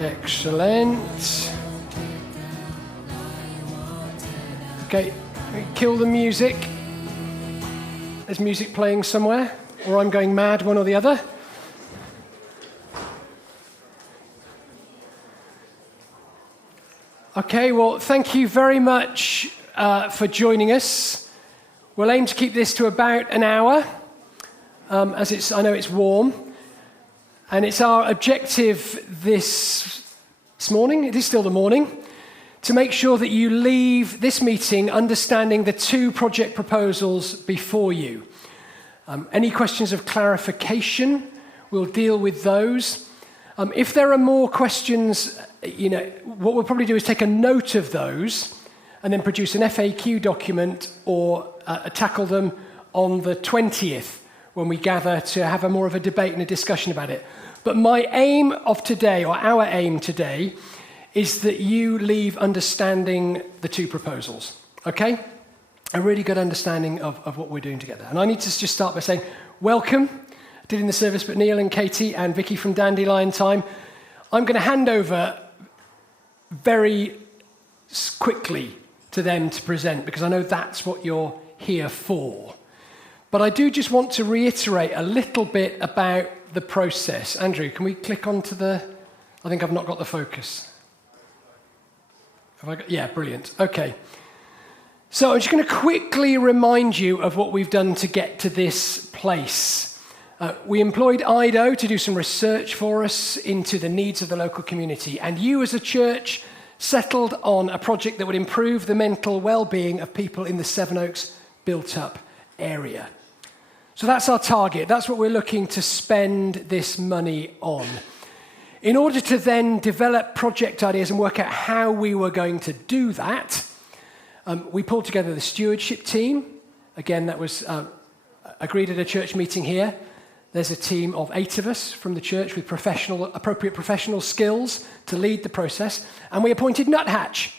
Excellent. Okay, kill the music. There's music playing somewhere, or I'm going mad, one or the other. Okay, well, thank you very much for joining us. We'll aim to keep this to about an hour, as I know it's warm. And it's our objective this morning, it is still the morning, to make sure that you leave this meeting understanding the two project proposals before you. Any questions of clarification, we'll deal with those. If there are more questions, what we'll probably do is take a note of those and then produce an FAQ document or tackle them on the 20th when we gather to have more of a debate and a discussion about it. But my aim of today, or our aim today, is that you leave understanding the two proposals, okay? A really good understanding of what we're doing together. And I need to just start by saying, welcome. I did in the service, but Neil and Katie and Vicky from Dandelion Time. I'm going to hand over very quickly to them to present, because I know that's what you're here for. But I do just want to reiterate a little bit about the process. Andrew, can we click onto I think I've not got the focus. Have I got? Yeah, brilliant. Okay. So I'm just going to quickly remind you of what we've done to get to this place. We employed IDO to do some research for us into the needs of the local community, and you as a church settled on a project that would improve the mental well-being of people in the Sevenoaks built-up area. So that's our target. That's what we're looking to spend this money on. In order to then develop project ideas and work out how we were going to do that, we pulled together the stewardship team. Again, that was agreed at a church meeting here. There's a team of 8 of us from the church with appropriate professional skills to lead the process. And we appointed Nuthatch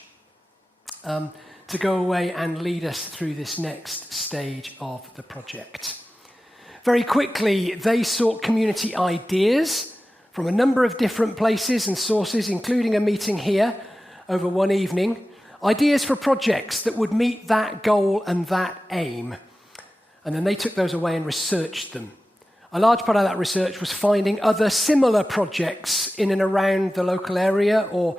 to go away and lead us through this next stage of the project. Very quickly, they sought community ideas from a number of different places and sources, including a meeting here over one evening. Ideas for projects that would meet that goal and that aim. And then they took those away and researched them. A large part of that research was finding other similar projects in and around the local area or,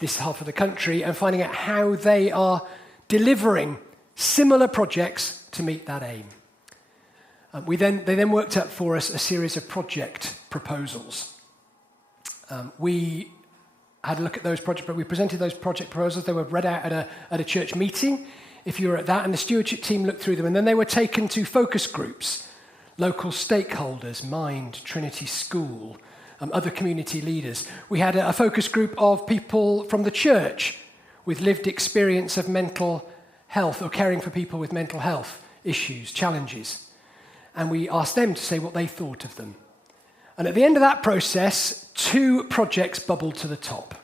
this half of the country, and finding out how they are delivering similar projects to meet that aim. They then worked up for us a series of project proposals. We had a look at those projects, but we presented those project proposals. They were read out at a church meeting, if you were at that, and the stewardship team looked through them, and then they were taken to focus groups, local stakeholders, Mind, Trinity School, other community leaders. We had a focus group of people from the church with lived experience of mental health or caring for people with mental health issues, challenges. And we asked them to say what they thought of them. And at the end of that process, 2 projects bubbled to the top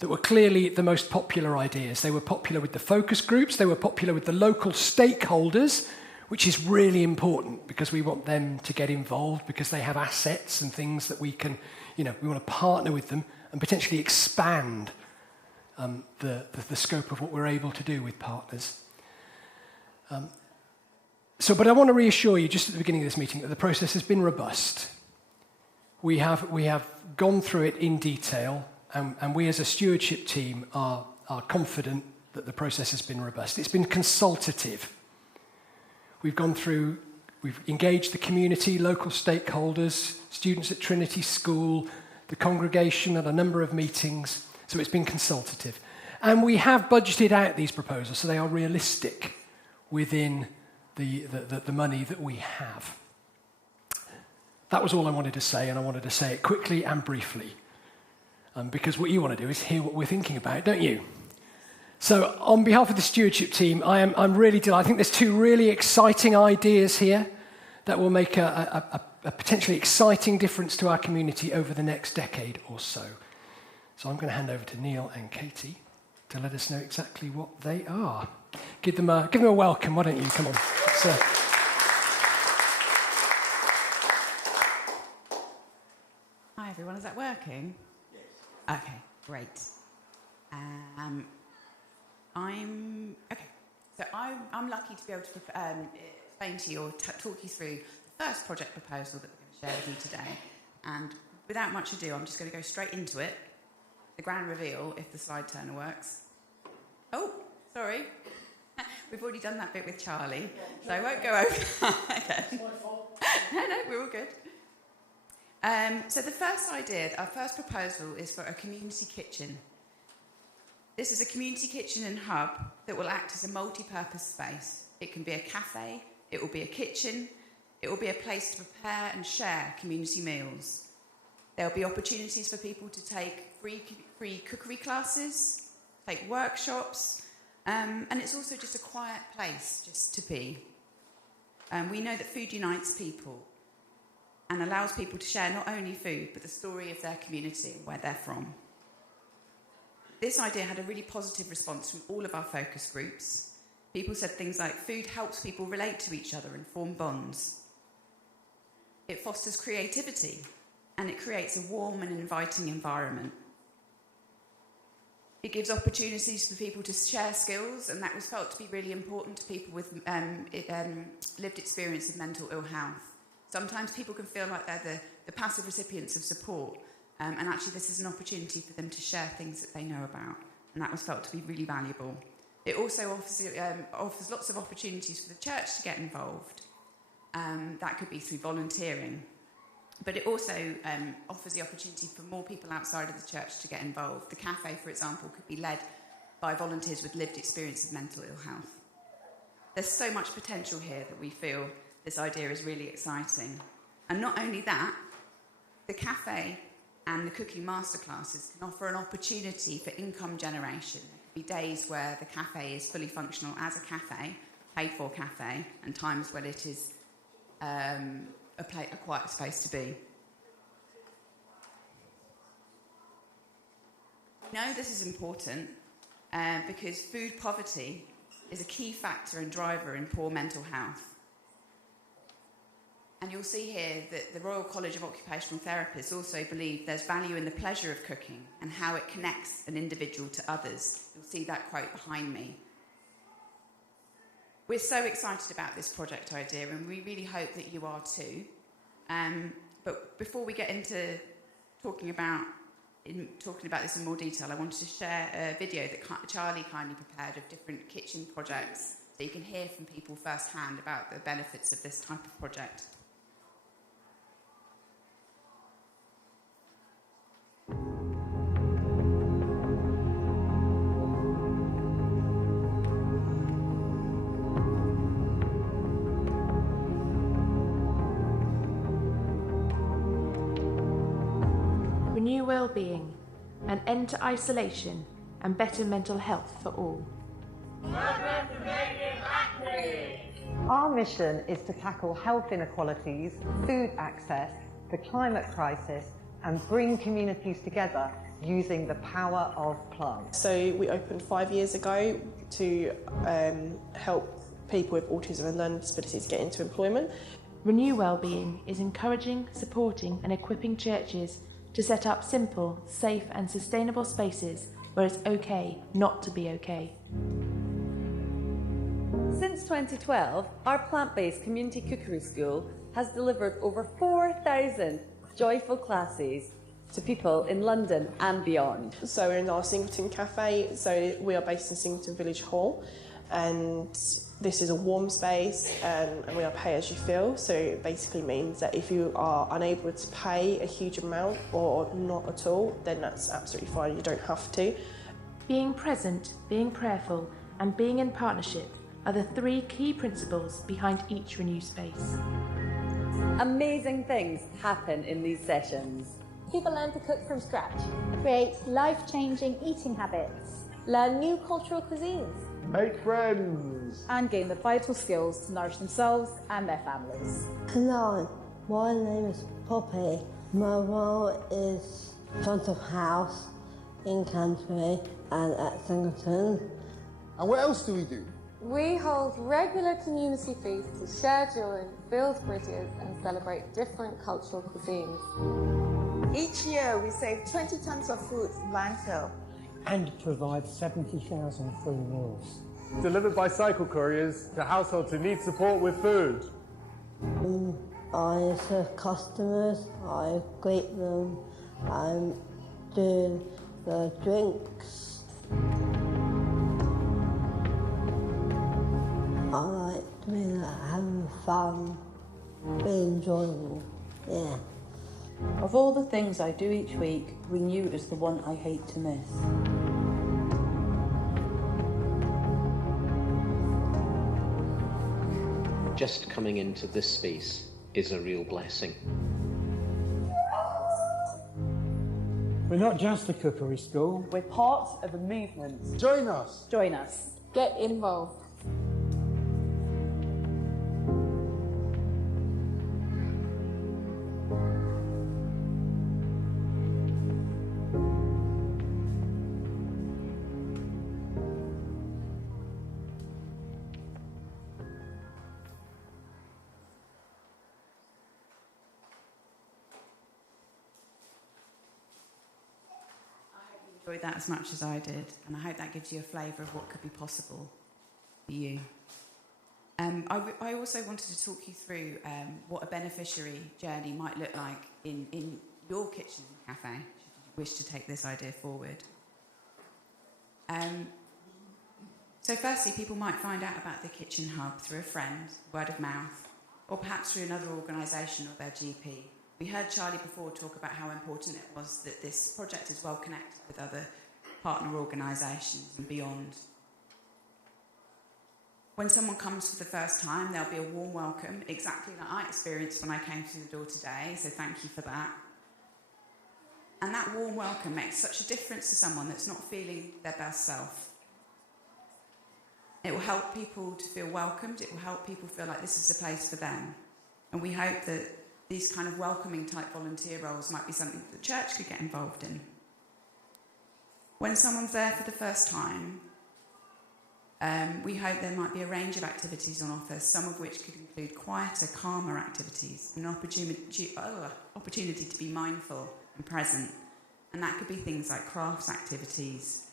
that were clearly the most popular ideas. They were popular with the focus groups, they were popular with the local stakeholders, which is really important because we want them to get involved because they have assets and things that we can, we want to partner with them and potentially expand the scope of what we're able to do with partners. But I want to reassure you just at the beginning of this meeting that the process has been robust. We have gone through it in detail, and we as a stewardship team are confident that the process has been robust. It's been consultative. We've engaged the community, local stakeholders, students at Trinity School, the congregation at a number of meetings, so it's been consultative. And we have budgeted out these proposals so they are realistic within the money that we have. That was all I wanted to say, and I wanted to say it quickly and briefly, because what you want to do is hear what we're thinking about, don't you? So on behalf of the stewardship team, I'm really delighted. I think there's 2 really exciting ideas here that will make a potentially exciting difference to our community over the next decade or so. So I'm going to hand over to Neil and Katie to let us know exactly what they are. Give them a welcome, why don't you? Come on. Hi everyone, is that working? Yes. Okay, great. I'm lucky to be able to explain to you or talk you through the first project proposal that we're going to share with you today. And without much ado, I'm just going to go straight into it. The grand reveal, if the slide turner works. Oh, sorry. We've already done that bit with Charlie, so I won't go over. Okay. It's my fault. No, we're all good. So the first idea, our first proposal, is for a community kitchen. This is a community kitchen and hub that will act as a multi-purpose space. It can be a cafe, it will be a kitchen, it will be a place to prepare and share community meals. There will be opportunities for people to take free cookery classes, take workshops, and it's also just a quiet place just to be. We know that food unites people and allows people to share not only food, but the story of their community and where they're from. This idea had a really positive response from all of our focus groups. People said things like, food helps people relate to each other and form bonds. It fosters creativity, and it creates a warm and inviting environment. It gives opportunities for people to share skills, and that was felt to be really important to people with lived experience of mental ill health. Sometimes people can feel like they're the passive recipients of support, and actually this is an opportunity for them to share things that they know about, and that was felt to be really valuable. It also offers lots of opportunities for the church to get involved. That could be through volunteering, but it also offers the opportunity for more people outside of the church to get involved. The cafe, for example, could be led by volunteers with lived experience of mental ill health. There's so much potential here that we feel this idea is really exciting. And not only that, the cafe and the cooking masterclasses can offer an opportunity for income generation. There could be days where the cafe is fully functional as a cafe, paid for cafe, and times when it is a quiet space to be. No, this is important because food poverty is a key factor and driver in poor mental health. And you'll see here that the Royal College of Occupational Therapists also believe there's value in the pleasure of cooking and how it connects an individual to others. You'll see that quote behind me. We're so excited about this project idea, and we really hope that you are too. But before we get into talking about this in more detail, I wanted to share a video that Charlie kindly prepared of different kitchen projects, so you can hear from people firsthand about the benefits of this type of project. Renew well-being, an end to isolation, and better mental health for all. Welcome to Making Active! Our mission is to tackle health inequalities, food access, the climate crisis, and bring communities together using the power of plants. So we opened 5 years ago to help people with autism and learning disabilities get into employment. Renew Wellbeing is encouraging, supporting and equipping churches to set up simple, safe and sustainable spaces where it's okay not to be okay. Since 2012, our plant-based community cookery school has delivered over 4,000 joyful classes to people in London and beyond. So we're in our Singleton Cafe, so we are based in Singleton Village Hall, and this is a warm space and we are pay as you feel, so it basically means that if you are unable to pay a huge amount or not at all, then that's absolutely fine, you don't have to. Being present, being prayerful and being in partnership are the three key principles behind each Renew space. Amazing things happen in these sessions. People learn to cook from scratch, create life-changing eating habits, learn new cultural cuisines, Make friends! and gain the vital skills to nourish themselves and their families. Hello, my name is Poppy. My role is front of house in country and at Singleton. And what else do we do? We hold regular community feasts to share joy, build bridges and celebrate different cultural cuisines. Each year, we save 20 tons of food from landfill. And provide 70,000 free meals. Delivered by cycle couriers to households who need support with food. I serve customers, I greet them, I'm doing the drinks. I like doing that, having fun, being enjoyable, yeah. Of all the things I do each week, Renew is the one I hate to miss. Just coming into this space is a real blessing. We're not just a cookery school. We're part of a movement. Join us. Join us. Get involved. Enjoyed that as much as I did, and I hope that gives you a flavour of what could be possible for you. I also wanted to talk you through what a beneficiary journey might look like in your kitchen cafe, should you wish to take this idea forward. So firstly, people might find out about the Kitchen Hub through a friend, word of mouth, or perhaps through another organisation or their GP. We heard Charlie before talk about how important it was that this project is well connected with other partner organisations and beyond. When someone comes for the first time, there'll be a warm welcome, exactly like I experienced when I came through the door today, so thank you for that. And that warm welcome makes such a difference to someone that's not feeling their best self. It will help people to feel welcomed, it will help people feel like this is a place for them. And we hope that these kind of welcoming type volunteer roles might be something that the church could get involved in. When someone's there for the first time, we hope there might be a range of activities on offer, some of which could include quieter, calmer activities, an opportunity to be mindful and present. And that could be things like crafts activities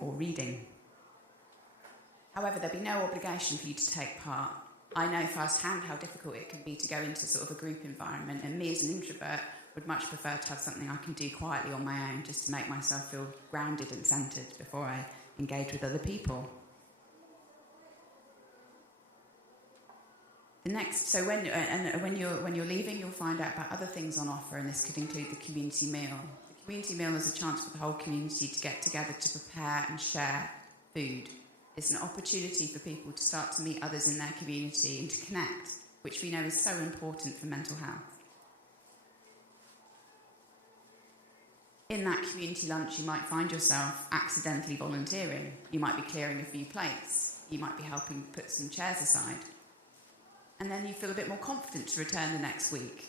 or reading. However, there'll be no obligation for you to take part. I know firsthand how difficult it can be to go into sort of a group environment, and me as an introvert would much prefer to have something I can do quietly on my own just to make myself feel grounded and centred before I engage with other people. So when you're leaving, you'll find out about other things on offer, and this could include the community meal. The community meal is a chance for the whole community to get together to prepare and share food. It's an opportunity for people to start to meet others in their community and to connect, which we know is so important for mental health. In that community lunch, you might find yourself accidentally volunteering. You might be clearing a few plates. You might be helping put some chairs aside. And then you feel a bit more confident to return the next week.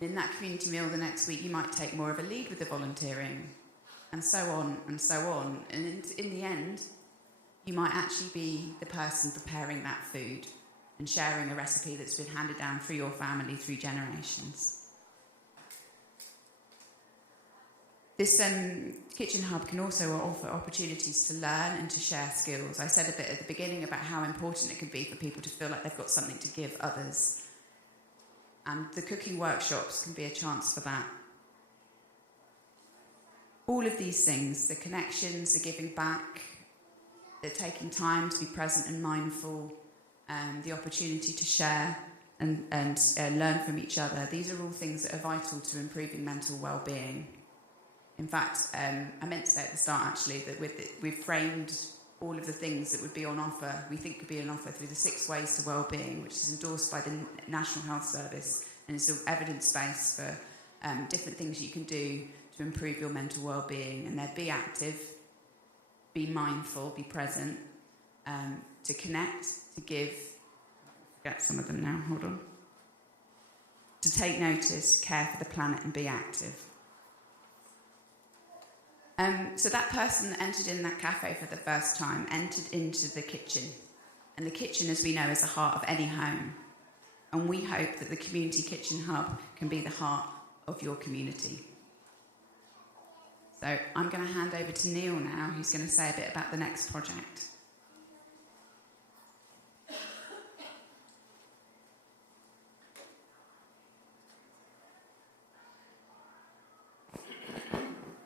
And in that community meal the next week, you might take more of a lead with the volunteering, and so on and so on. And in the end, you might actually be the person preparing that food and sharing a recipe that's been handed down through your family through generations. This Kitchen Hub can also offer opportunities to learn and to share skills. I said a bit at the beginning about how important it can be for people to feel like they've got something to give others. And the cooking workshops can be a chance for that. All of these things, the connections, the giving back, the taking time to be present and mindful, the opportunity to share and learn from each other, these are all things that are vital to improving mental well-being. In fact, I meant to say at the start actually that we've framed all of the things that would be on offer, we think could be on offer through the 6 Ways to Wellbeing, which is endorsed by the National Health Service, and it's an evidence base for different things you can do to improve your mental well-being. And they're be active, be mindful, be present, to connect, to give, I forget some of them now, hold on, to take notice, care for the planet and be active. So that person that entered in that cafe for the first time entered into the kitchen. And the kitchen, as we know, is the heart of any home. And we hope that the Community Kitchen Hub can be the heart of your community. So I'm going to hand over to Neil now, who's going to say a bit about the next project.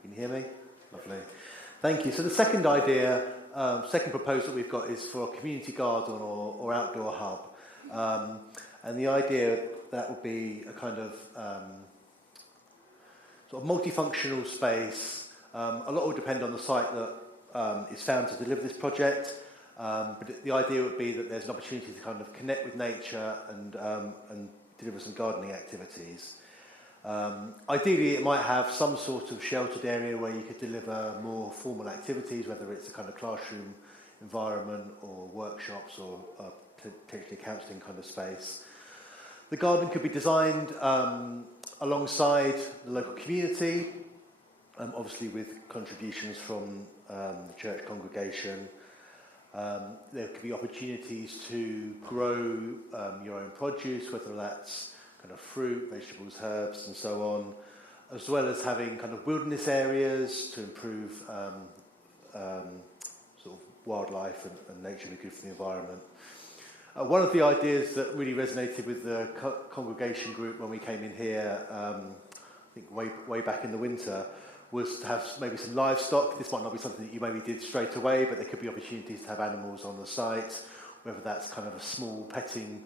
Can you hear me? Lovely. Thank you. So the second idea, second proposal we've got is for a community garden or outdoor hub. And the idea that would be a kind of sort of multifunctional space. A lot will depend on the site that is found to deliver this project. But the idea would be that there's an opportunity to kind of connect with nature and deliver some gardening activities. Ideally, it might have some sort of sheltered area where you could deliver more formal activities, whether it's a kind of classroom environment or workshops or potentially a counselling kind of space. The garden could be designed alongside the local community, obviously with contributions from the church congregation. There could be opportunities to grow your own produce, whether that's kind of fruit, vegetables, herbs, and so on, as well as having kind of wilderness areas to improve sort of wildlife and nature be good for the environment. One of the ideas that really resonated with the congregation group when we came in here, I think way back in the winter, was to have maybe some livestock. This might not be something that you maybe did straight away, but there could be opportunities to have animals on the site, whether that's kind of a small petting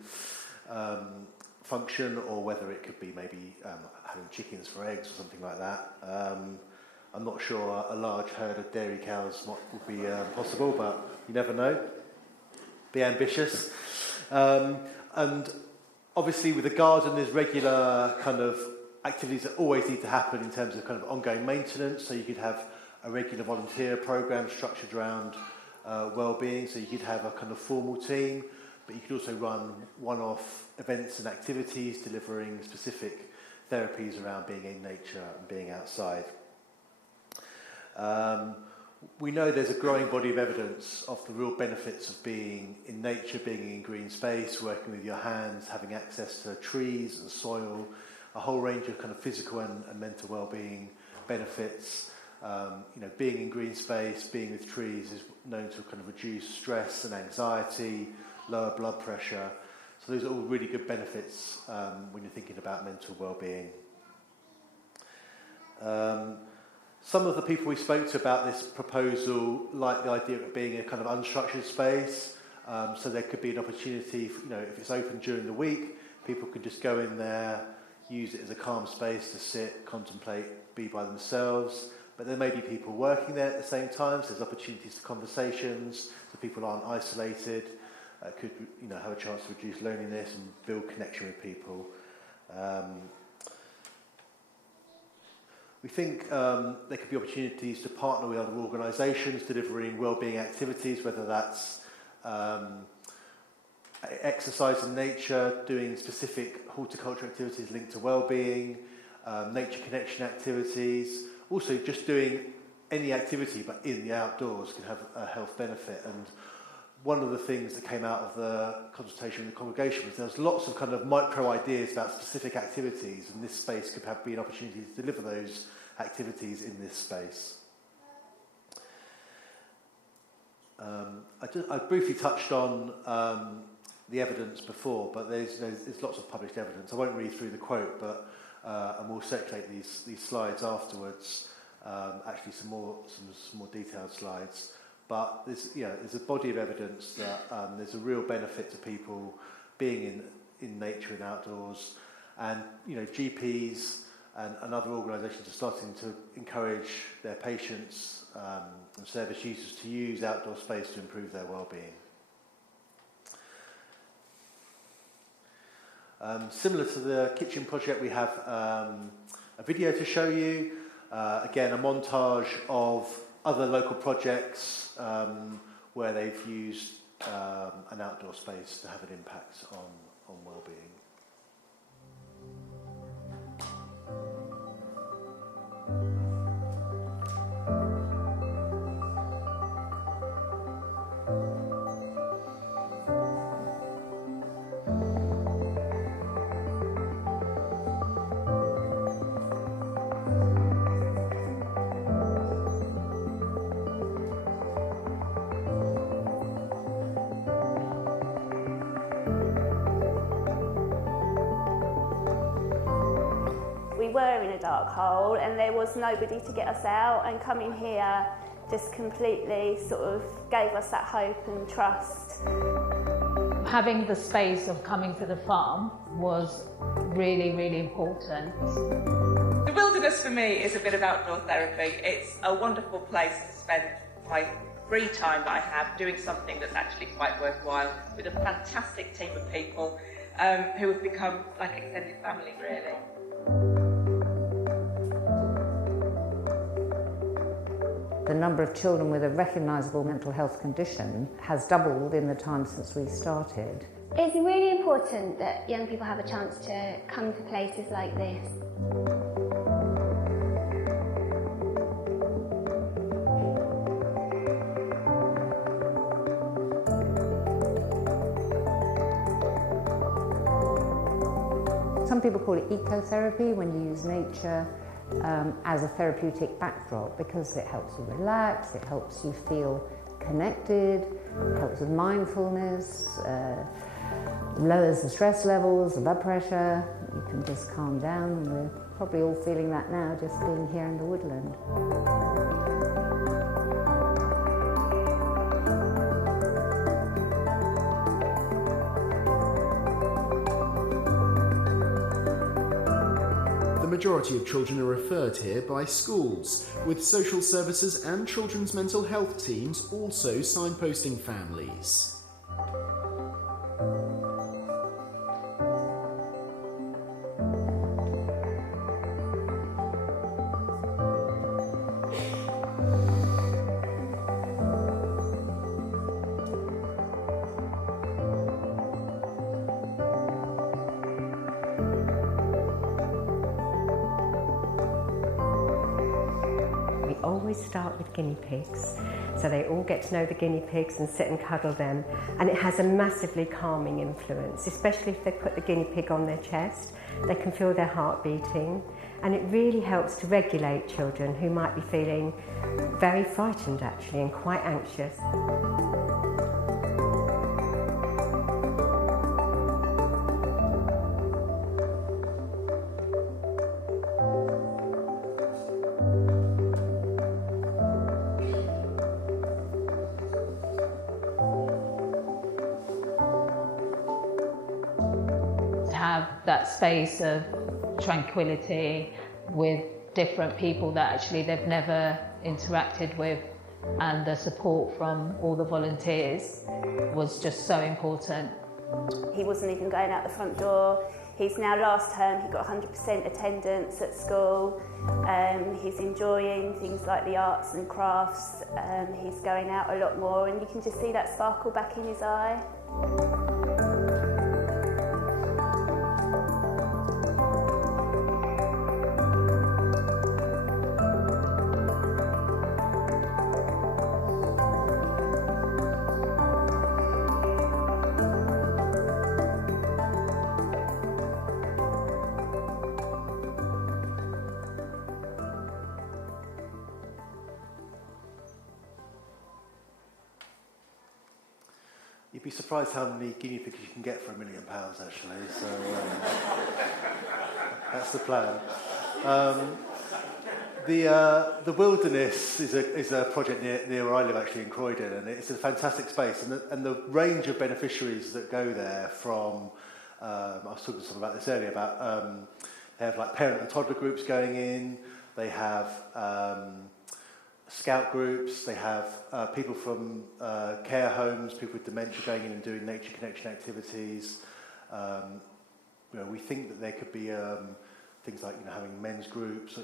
function, or whether it could be maybe having chickens for eggs or something like that. I'm not sure a large herd of dairy cows would be possible, but you never know. Be ambitious. And obviously with the garden there's regular kind of activities that always need to happen in terms of kind of ongoing maintenance, so you could have a regular volunteer programme structured around well-being, so you could have a kind of formal team, but you could also run one-off events and activities delivering specific therapies around being in nature and being outside. We know there's a growing body of evidence of the real benefits of being in nature, being in green space, working with your hands, having access to trees and soil, a whole range of kind of physical and mental well-being benefits. Being in green space, being with trees is known to kind of reduce stress and anxiety, lower blood pressure. So those are all really good benefits when you're thinking about mental well-being. Some of the people we spoke to about this proposal like the idea of it being a kind of unstructured space. So there could be an opportunity, if it's open during the week, people could just go in there, use it as a calm space to sit, contemplate, be by themselves. But there may be people working there at the same time, so there's opportunities for conversations, so people aren't isolated, could have a chance to reduce loneliness and build connection with people. We think there could be opportunities to partner with other organisations delivering wellbeing activities, whether that's exercise in nature, doing specific horticulture activities linked to wellbeing, nature connection activities, also just doing any activity but in the outdoors can have a health benefit. And one of the things that came out of the consultation with the congregation was there was lots of kind of micro ideas about specific activities, and this space could be an opportunity to deliver those activities in this space. I briefly touched on the evidence before, but there's lots of published evidence. I won't read through the quote, but and we'll circulate these slides afterwards. Actually, some more detailed slides. But there's a body of evidence that there's a real benefit to people being in nature and outdoors, and GPs and other organisations are starting to encourage their patients and service users to use outdoor space to improve their well-being. Similar to the kitchen project, we have a video to show you. Again, a montage of other local projects where they've used an outdoor space to have an impact on well-being. We were in a dark hole and there was nobody to get us out, and coming here just completely sort of gave us that hope and trust. Having the space of coming to the farm was really, really important. The wilderness for me is a bit of outdoor therapy. It's a wonderful place to spend my free time that I have doing something that's actually quite worthwhile with a fantastic team of people who have become like extended family, really. The number of children with a recognisable mental health condition has doubled in the time since we started. It's really important that young people have a chance to come to places like this. Some people call it ecotherapy when you use nature as a therapeutic backdrop, because it helps you relax, it helps you feel connected, it helps with mindfulness, lowers the stress levels, the blood pressure, you can just calm down, and we're probably all feeling that now just being here in the woodland. The majority of children are referred here by schools, with social services and children's mental health teams also signposting families. Always start with guinea pigs, so they all get to know the guinea pigs and sit and cuddle them, and it has a massively calming influence, especially if they put the guinea pig on their chest. They can feel their heart beating, and it really helps to regulate children who might be feeling very frightened actually and quite anxious. Have that space of tranquility with different people that actually they've never interacted with, and the support from all the volunteers was just so important. He wasn't even going out the front door. He's now, last term, he got 100% attendance at school. He's enjoying things like the arts and crafts. He's going out a lot more, and you can just see that sparkle back in his eye. You'd be surprised how many guinea pigs you can get for £1 million, actually. So that's the plan. The Wilderness is a project near where I live, actually, in Croydon, and it's a fantastic space. And the range of beneficiaries that go there from, I was talking to someone about this earlier, about they have like parent and toddler groups going in, they have scout groups, they have people from care homes, people with dementia going in and doing nature connection activities. We think that there could be things like having men's groups.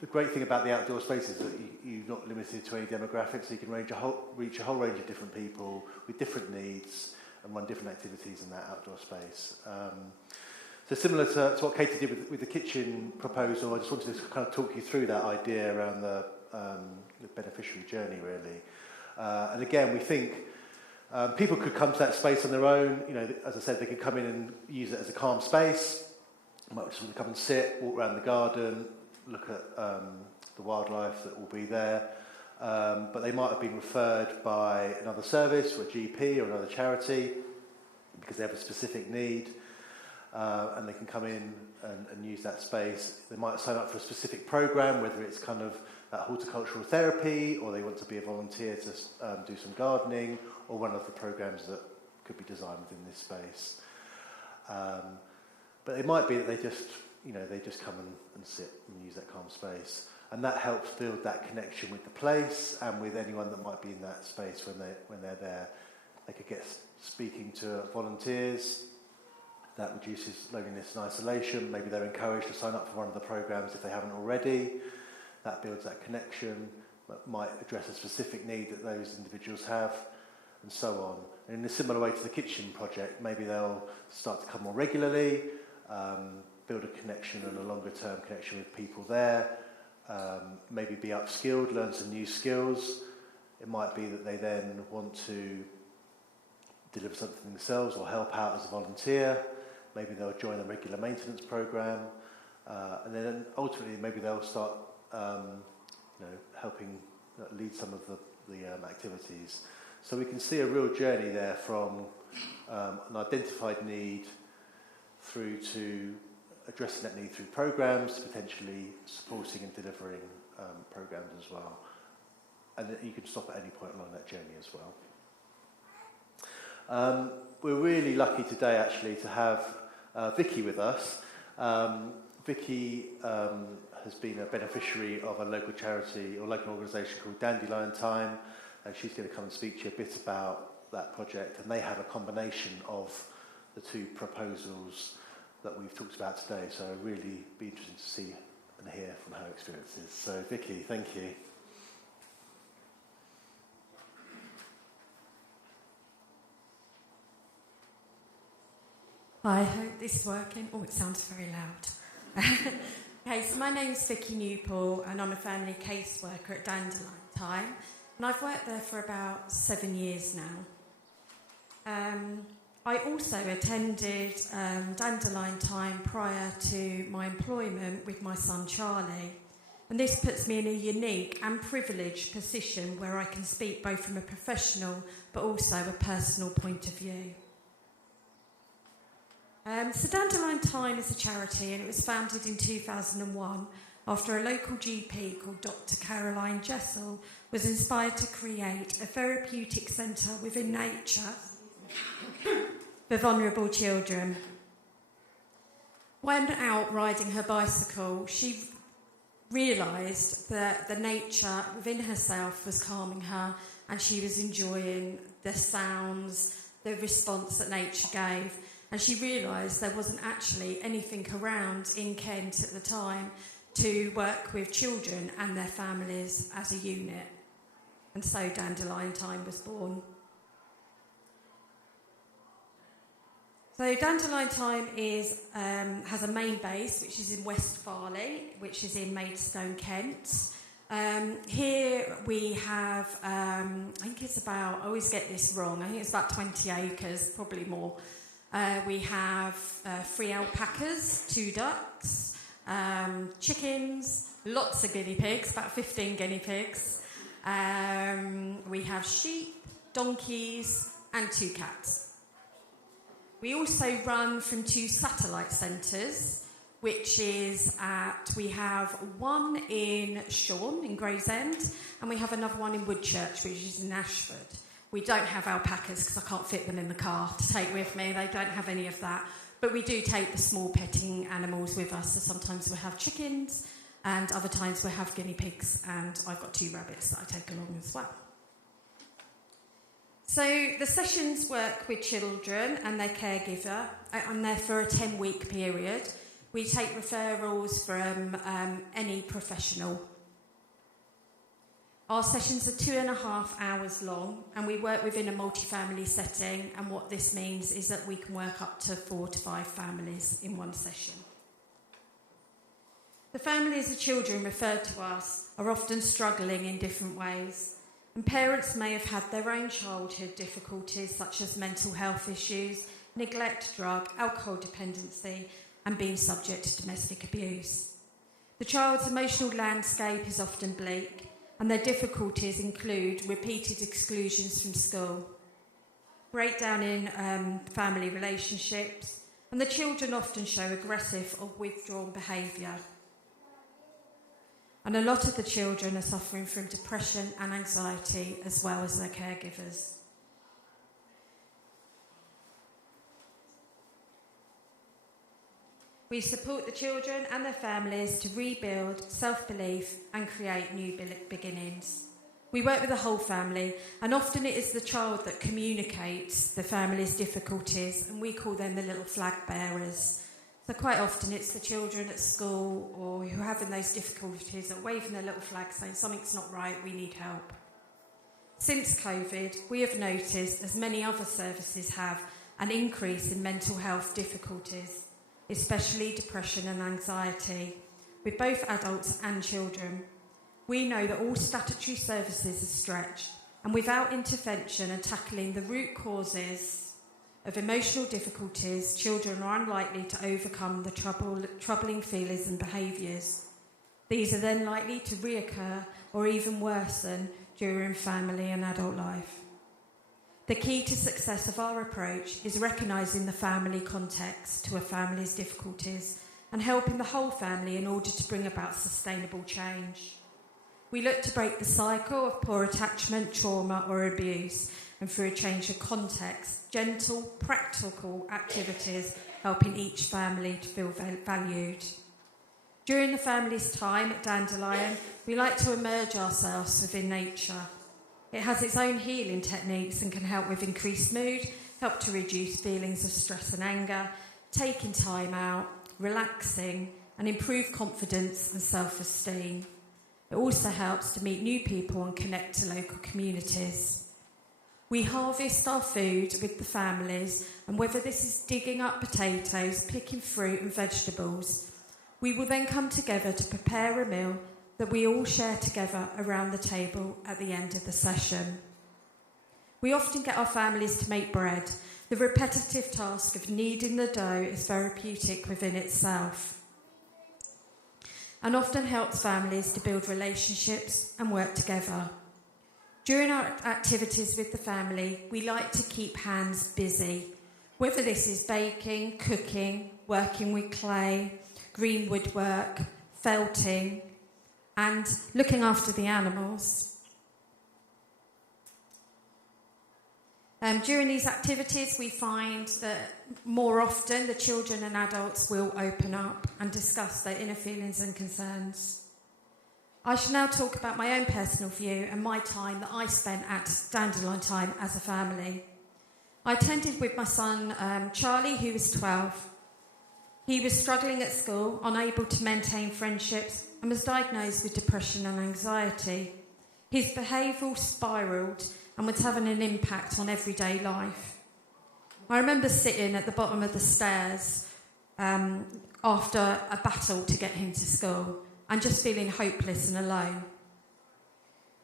The great thing about the outdoor space is that you're not limited to any demographics, so you can reach a whole range of different people with different needs and run different activities in that outdoor space. So similar to what Katie did with the kitchen proposal, I just wanted to kind of talk you through that idea around the beneficiary journey, really. And again, we think people could come to that space on their own. As I said, they could come in and use it as a calm space. They might just want to come and sit, walk around the garden, look at the wildlife that will be there. But they might have been referred by another service, or a GP, or another charity, because they have a specific need. And they can come in and use that space. They might sign up for a specific program, whether it's kind of that horticultural therapy, or they want to be a volunteer to do some gardening, or one of the programs that could be designed within this space. But it might be that they just come and sit and use that calm space, and that helps build that connection with the place and with anyone that might be in that space when they're there. They could get speaking to volunteers. That reduces loneliness and isolation. Maybe they're encouraged to sign up for one of the programs if they haven't already. That builds that connection, that might address a specific need that those individuals have, and so on. And in a similar way to the kitchen project, maybe they'll start to come more regularly, build a connection and a longer term connection with people there, maybe be upskilled, learn some new skills. It might be that they then want to deliver something themselves or help out as a volunteer. Maybe they'll join a regular maintenance program, and then ultimately maybe they'll start helping lead some of the activities. So we can see a real journey there from an identified need through to addressing that need through programs, potentially supporting and delivering programs as well. And you can stop at any point along that journey as well. We're really lucky today actually to have Vicky with us. Vicky has been a beneficiary of a local charity or local organisation called Dandelion Time, and she's going to come and speak to you a bit about that project. And they have a combination of the two proposals that we've talked about today, so it'll really be interesting to see and hear from her experiences. So Vicky, thank you. I hope this is working. Oh, it sounds very loud. Okay, so my name's Vicky Newport and I'm a family caseworker at Dandelion Time, and I've worked there for about 7 years now. I also attended Dandelion Time prior to my employment with my son Charlie, and this puts me in a unique and privileged position where I can speak both from a professional but also a personal point of view. So Dandelion Time is a charity, and it was founded in 2001 after a local GP called Dr. Caroline Bessels was inspired to create a therapeutic centre within nature for vulnerable children. When out riding her bicycle, she realised that the nature within herself was calming her, and she was enjoying the sounds, the response that nature gave. And she realised there wasn't actually anything around in Kent at the time to work with children and their families as a unit. And so Dandelion Time was born. So Dandelion Time has a main base, which is in West Farley, which is in Maidstone, Kent. Here we have, I think it's about, I always get this wrong, I think it's about 20 acres, probably more. We have 3 alpacas, 2 ducks, chickens, lots of guinea pigs, about 15 guinea pigs. We have sheep, donkeys, and 2 cats. We also run from 2 satellite centres, which is we have one in Shorn, in Gravesend, and we have another one in Woodchurch, which is in Ashford. We don't have alpacas because I can't fit them in the car to take with me. They don't have any of that. But we do take the small petting animals with us. So sometimes we'll have chickens, and other times we'll have guinea pigs, and I've got 2 rabbits that I take along as well. So the sessions work with children and their caregiver, and they're for a 10-week period. We take referrals from any professional. Our sessions are 2.5 hours long, and we work within a multi-family setting, and what this means is that we can work up to 4 to 5 families in one session. The families of children referred to us are often struggling in different ways, and parents may have had their own childhood difficulties such as mental health issues, neglect, drug, alcohol dependency, and being subject to domestic abuse. The child's emotional landscape is often bleak, and their difficulties include repeated exclusions from school, breakdown in family relationships, and the children often show aggressive or withdrawn behaviour. And a lot of the children are suffering from depression and anxiety as well as their caregivers. We support the children and their families to rebuild self-belief and create new beginnings. We work with the whole family, and often it is the child that communicates the family's difficulties, and we call them the little flag bearers. So quite often it's the children at school or who are having those difficulties that are waving their little flag saying something's not right, we need help. Since COVID, we have noticed, as many other services have, an increase in mental health difficulties, especially depression and anxiety, with both adults and children. We know that all statutory services are stretched, and without intervention and tackling the root causes of emotional difficulties, children are unlikely to overcome the troubling feelings and behaviours. These are then likely to reoccur or even worsen during family and adult life. The key to success of our approach is recognising the family context to a family's difficulties and helping the whole family in order to bring about sustainable change. We look to break the cycle of poor attachment, trauma or abuse, and through a change of context, gentle, practical activities helping each family to feel valued. During the family's time at Dandelion, we like to immerse ourselves within nature. It has its own healing techniques and can help with increased mood, help to reduce feelings of stress and anger, taking time out, relaxing, and improve confidence and self-esteem. It also helps to meet new people and connect to local communities. We harvest our food with the families, and whether this is digging up potatoes, picking fruit and vegetables, we will then come together to prepare a meal that we all share together around the table at the end of the session. We often get our families to make bread. The repetitive task of kneading the dough is therapeutic within itself, and often helps families to build relationships and work together. During our activities with the family, we like to keep hands busy, whether this is baking, cooking, working with clay, green woodwork, felting, and looking after the animals. During these activities, we find that more often the children and adults will open up and discuss their inner feelings and concerns. I shall now talk about my own personal view and my time that I spent at Dandelion Time as a family. I attended with my son Charlie, who was 12. He was struggling at school, unable to maintain friendships, and was diagnosed with depression and anxiety. His behaviour spiralled and was having an impact on everyday life. I remember sitting at the bottom of the stairs after a battle to get him to school and just feeling hopeless and alone.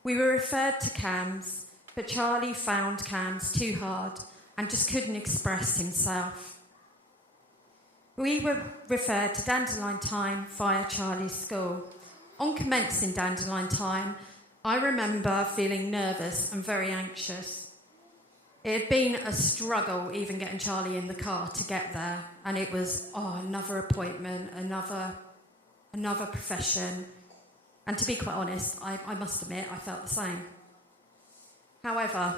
We were referred to CAMHS, but Charlie found CAMHS too hard and just couldn't express himself. We were referred to Dandelion Time via Charlie's school. On commencing Dandelion Time, I remember feeling nervous and very anxious. It had been a struggle even getting Charlie in the car to get there, and it was, another appointment, another profession. And to be quite honest, I must admit, I felt the same. However,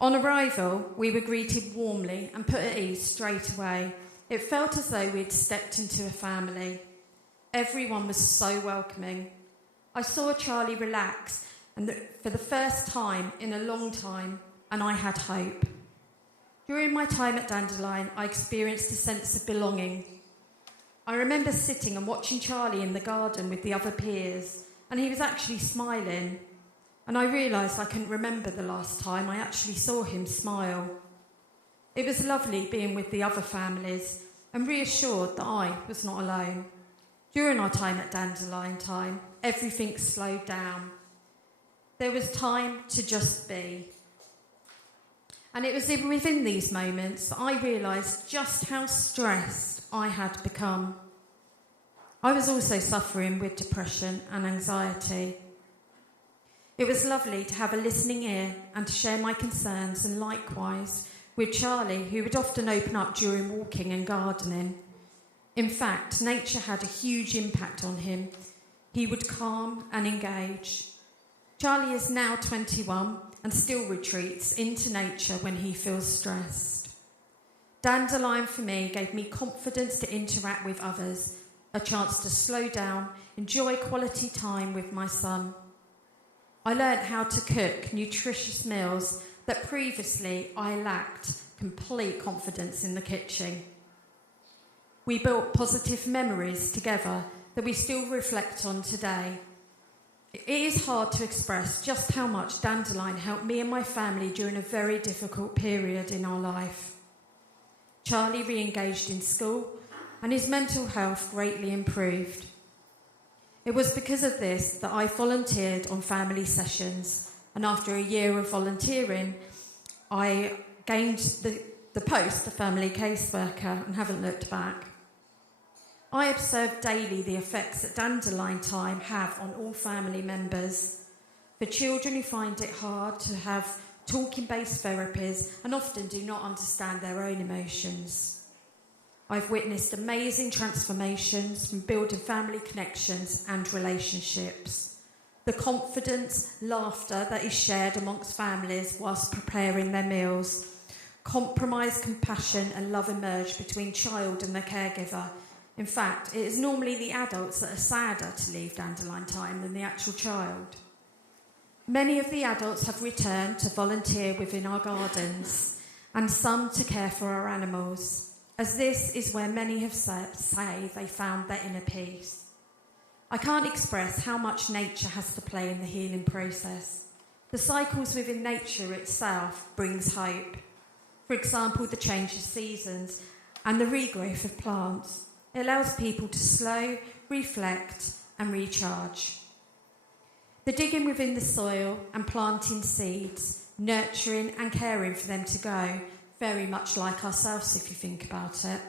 on arrival, we were greeted warmly and put at ease straight away. It felt as though we'd stepped into a family. Everyone was so welcoming. I saw Charlie relax, and for the first time in a long time, and I had hope. During my time at Dandelion, I experienced a sense of belonging. I remember sitting and watching Charlie in the garden with the other peers, and he was actually smiling. And I realised I couldn't remember the last time I actually saw him smile. It was lovely being with the other families and reassured that I was not alone. During our time at Dandelion Time, everything slowed down. There was time to just be. And it was within these moments that I realised just how stressed I had become. I was also suffering with depression and anxiety. It was lovely to have a listening ear and to share my concerns, and likewise with Charlie, who would often open up during walking and gardening. In fact, nature had a huge impact on him. He would calm and engage. Charlie is now 21 and still retreats into nature when he feels stressed. Dandelion for me gave me confidence to interact with others, a chance to slow down, enjoy quality time with my son. I learnt how to cook nutritious meals that previously I lacked complete confidence in the kitchen. We built positive memories together that we still reflect on today. It is hard to express just how much Dandelion helped me and my family during a very difficult period in our life. Charlie re-engaged in school and his mental health greatly improved. It was because of this that I volunteered on family sessions, and after a year of volunteering, I gained the post of family caseworker and haven't looked back. I observe daily the effects that Dandelion time have on all family members. For children who find it hard to have talking-based therapies and often do not understand their own emotions. I've witnessed amazing transformations from building family connections and relationships. The confidence, laughter that is shared amongst families whilst preparing their meals. Compromise, compassion and love emerge between child and the caregiver. In fact, it is normally the adults that are sadder to leave Dandelion time than the actual child. Many of the adults have returned to volunteer within our gardens and some to care for our animals, as this is where many have say they found their inner peace. I can't express how much nature has to play in the healing process. The cycles within nature itself brings hope. For example, the change of seasons and the regrowth of plants. It allows people to slow, reflect and recharge. The digging within the soil and planting seeds, nurturing and caring for them to go, very much like ourselves if you think about it.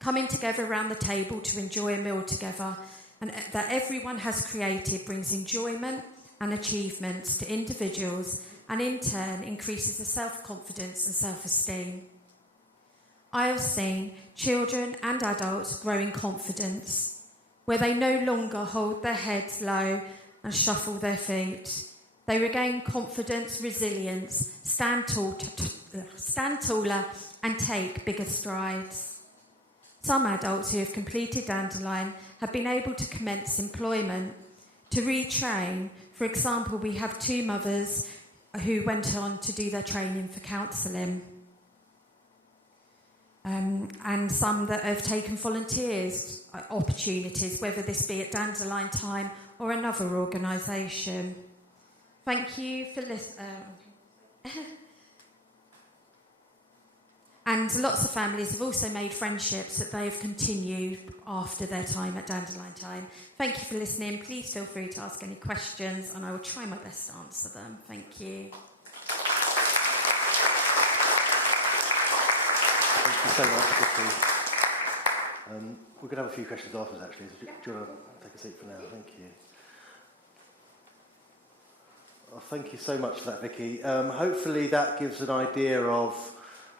Coming together around the table to enjoy a meal together and that everyone has created brings enjoyment and achievements to individuals and in turn increases the self-confidence and self-esteem. I have seen children and adults grow in confidence, where they no longer hold their heads low and shuffle their feet. They regain confidence, resilience, stand taller and take bigger strides. Some adults who have completed Dandelion have been able to commence employment, to retrain. For example, we have 2 mothers who went on to do their training for counselling. And some that have taken volunteers opportunities, whether this be at Dandelion Time or another organisation. Thank you for listening. And lots of families have also made friendships that they have continued after their time at Dandelion Time. Thank you for listening. Please feel free to ask any questions and I will try my best to answer them. Thank you. Thank you so much, Vicky. We're going to have a few questions afterwards, actually. So do you want to take a seat for now? Thank you. Well, thank you so much for that, Vicky. Hopefully that gives an idea of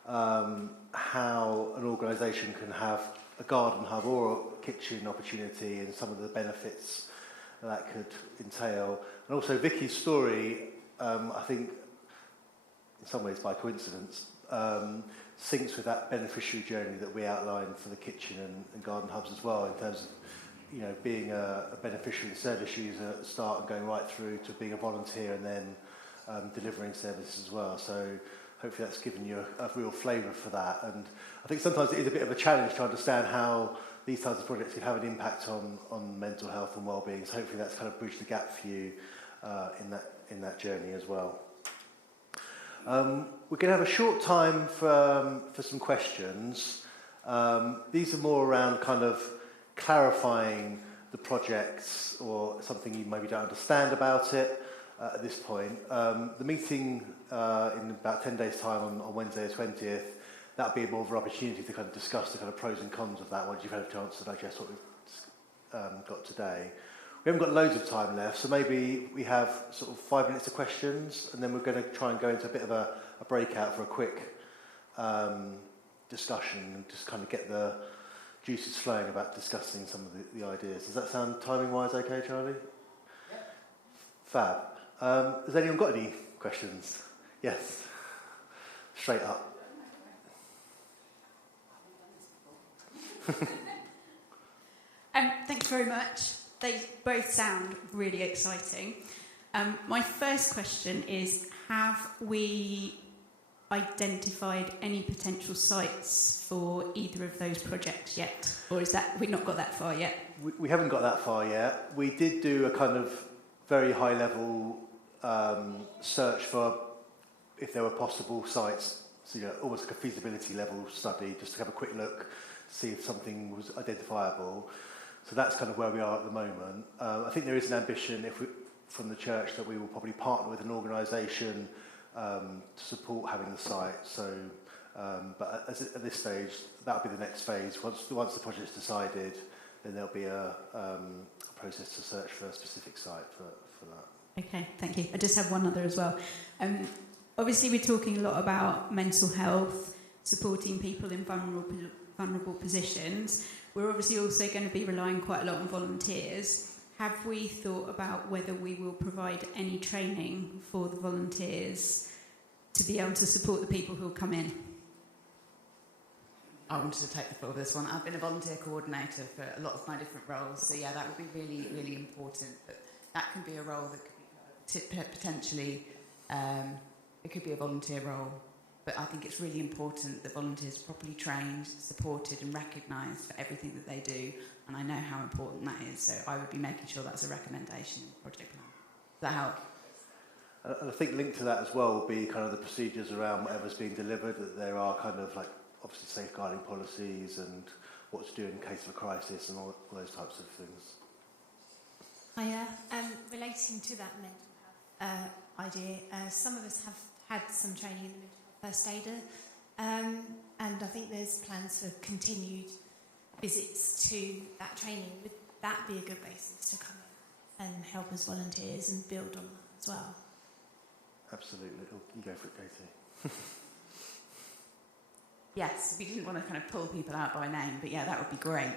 how an organisation can have a garden hub or a kitchen opportunity and some of the benefits that could entail. And also Vicky's story, I think, in some ways by coincidence, syncs with that beneficiary journey that we outlined for the kitchen and garden hubs as well, in terms of being a beneficiary and service user at the start and going right through to being a volunteer and then delivering services as well. So hopefully that's given you a real flavour for that. And I think sometimes it is a bit of a challenge to understand how these types of projects can have an impact on mental health and well-being. So hopefully that's kind of bridged the gap for you in that journey as well. We're going to have a short time for some questions. These are more around kind of clarifying the projects or something you maybe don't understand about it at this point. The meeting in about 10 days' time on Wednesday the 20th, that'll be more of an opportunity to kind of discuss the kind of pros and cons of that once you've had a chance to digest what we've got today. We haven't got loads of time left, so maybe we have sort of 5 minutes of questions, and then we're going to try and go into a bit of a a breakout for a quick discussion and just kind of get the juices flowing about discussing some of the ideas. Does that sound timing-wise okay, Charlie? Yeah. Fab. Has anyone got any questions? Yes. Straight up. Thanks very much. They both sound really exciting. My first question is, have we identified any potential sites for either of those projects yet? Or is that we've not got that far yet? We haven't got that far yet. We did do a kind of very high-level search for if there were possible sites, so almost like a feasibility level study, just to have a quick look to see if something was identifiable. So that's kind of where we are at the moment. I think there is an ambition from the church that we will probably partner with an organisation to support having the site. So, but at this stage, that'll be the next phase. Once the project's decided, then there'll be a process to search for a specific site for that. Okay, thank you. I just have one other as well. Obviously, we're talking a lot about mental health, supporting people in vulnerable positions. We're obviously also going to be relying quite a lot on volunteers. Have we thought about whether we will provide any training for the volunteers to be able to support the people who will come in? I wanted to take the floor with this one. I've been a volunteer coordinator for a lot of my different roles, so yeah, that would be really, really important. But that can be a role that could be potentially, it could be a volunteer role, but I think it's really important that volunteers are properly trained, supported and recognised for everything that they do, and I know how important that is, so I would be making sure that's a recommendation in the project plan. Does that help? And I think linked to that as well will be kind of the procedures around whatever's being delivered, that there are kind of like obviously safeguarding policies and what to do in case of a crisis and all those types of things. Hiya. Relating to that mental health idea, some of us have had some training in the mental health first aider, and I think there's plans for continued visits to that training. Would that be a good basis to come in and help as volunteers and build on that as well? Absolutely. You go for it, Katie. Yes, we didn't want to kind of pull people out by name, but yeah, that would be great.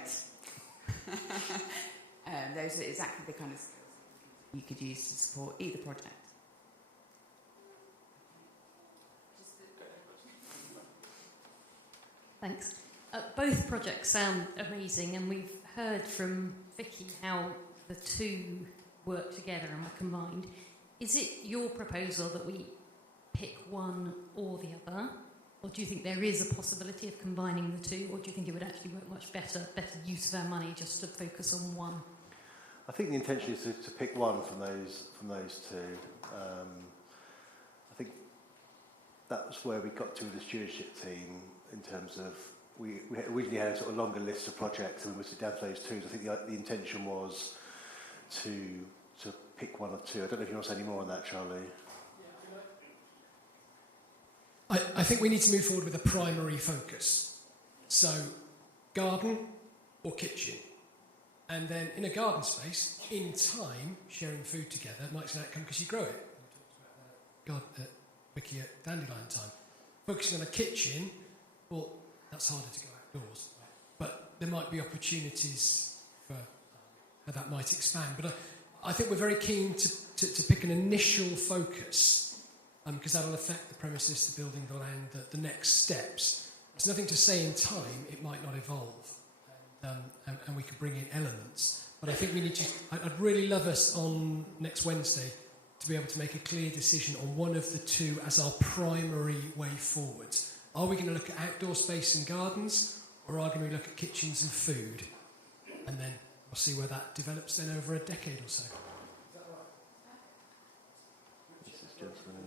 Those are exactly the kind of skills you could use to support either project. Thanks. Both projects sound amazing, and we've heard from Vicky how the two work together and were combined. Is it your proposal that we pick one or the other? Or do you think there is a possibility of combining the two, or do you think it would actually work much better use of our money just to focus on one? I think the intention is to pick one from those two. I think that was where we got to with the stewardship team in terms of we originally had a sort of longer list of projects and we would sit down to those two. So I think the intention was to pick one of two. I don't know if you want to say any more on that, Charlie. I think we need to move forward with a primary focus. So, garden or kitchen. And then in a garden space, in time, sharing food together might be an outcome because you grow it. We talked about Vicky at Dandelion time. Focusing on a kitchen, well, that's harder to go outdoors. But there might be opportunities for how that might expand. But I think we're very keen to pick an initial focus because that'll affect the premises, the building, the land, the next steps. There's nothing to say in time it might not evolve, and we could bring in elements. But I think we need to. I'd really love us on next Wednesday to be able to make a clear decision on one of the two as our primary way forward. Are we going to look at outdoor space and gardens, or are we going to look at kitchens and food? And then we'll see where that develops then over a decade or so.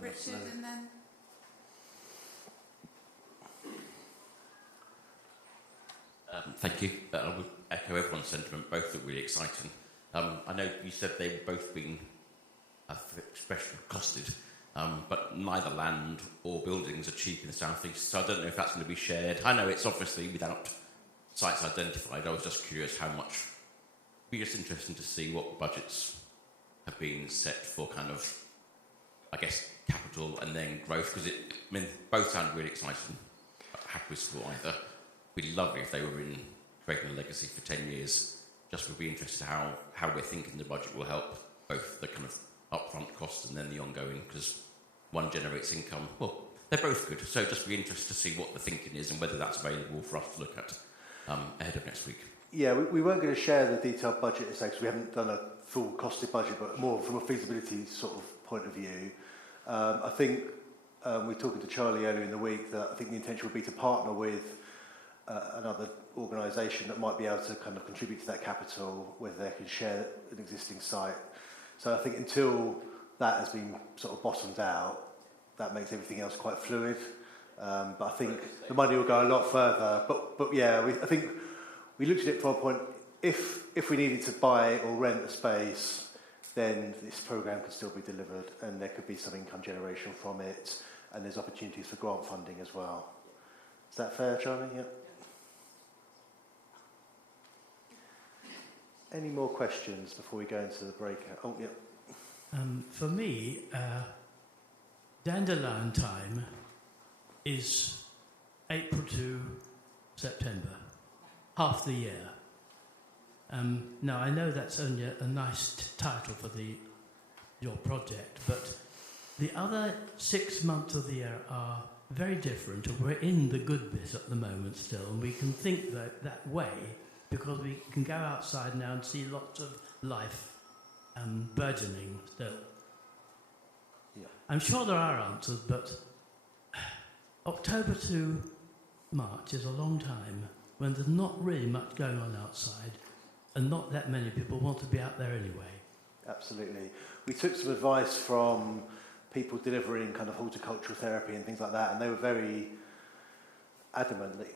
Richard, and then... Thank you. I would echo everyone's sentiment. Both look really exciting. I know you said they've both been, for expression, costed, but neither land or buildings are cheap in the southeast, so I don't know if that's going to be shared. I know it's obviously without sites identified. I was just curious how much. It'd be just interesting to see what budgets have been set for kind of I guess, capital and then growth? Because both sound really exciting. Happy with support either. It'd be lovely if they were in creating a legacy for 10 years. Just would be interested how we're thinking the budget will help both the kind of upfront costs and then the ongoing, because one generates income. Well, they're both good, so just be interested to see what the thinking is and whether that's available for us to look at ahead of next week. Yeah, we weren't going to share the detailed budget because we haven't done a full costed budget, but more from a feasibility sort of point of view. I think we were talking to Charlie earlier in the week that I think the intention would be to partner with another organisation that might be able to kind of contribute to that capital, whether they can share an existing site. So I think until that has been sort of bottomed out, that makes everything else quite fluid. But I think the money will go a lot further. But yeah, I think we looked at it from a point, if we needed to buy or rent a space, then this programme could still be delivered and there could be some income generation from it, and there's opportunities for grant funding as well. Is that fair, Charlie? Yep. Any more questions before we go into the breakout? Oh, yeah. For me, dandelion time is April to September, half the year. Now, I know that's only a nice title for your project, but the other 6 months of the year are very different. We're in the good bit at the moment still, and we can think that way because we can go outside now and see lots of life burgeoning still. Yeah. I'm sure there are answers, but October to March is a long time when there's not really much going on outside and not that many people want to be out there anyway. Absolutely. We took some advice from people delivering kind of horticultural therapy and things like that, and they were very adamant that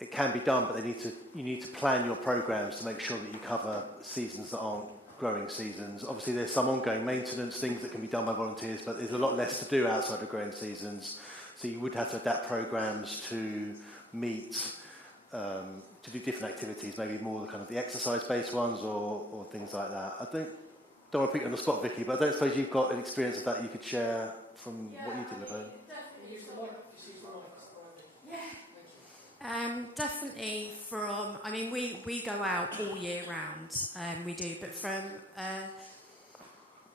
it can be done, but you need to plan your programs to make sure that you cover seasons that aren't growing seasons. Obviously, there's some ongoing maintenance things that can be done by volunteers, but there's a lot less to do outside of growing seasons. So you would have to adapt programs to meet, to do different activities, maybe more the kind of the exercise-based ones or things like that. I don't want to put you on the spot, Vicky, but I don't suppose you've got an experience of that you could share from what you delivered. Definitely from, I mean, we go out all year round, we do, but from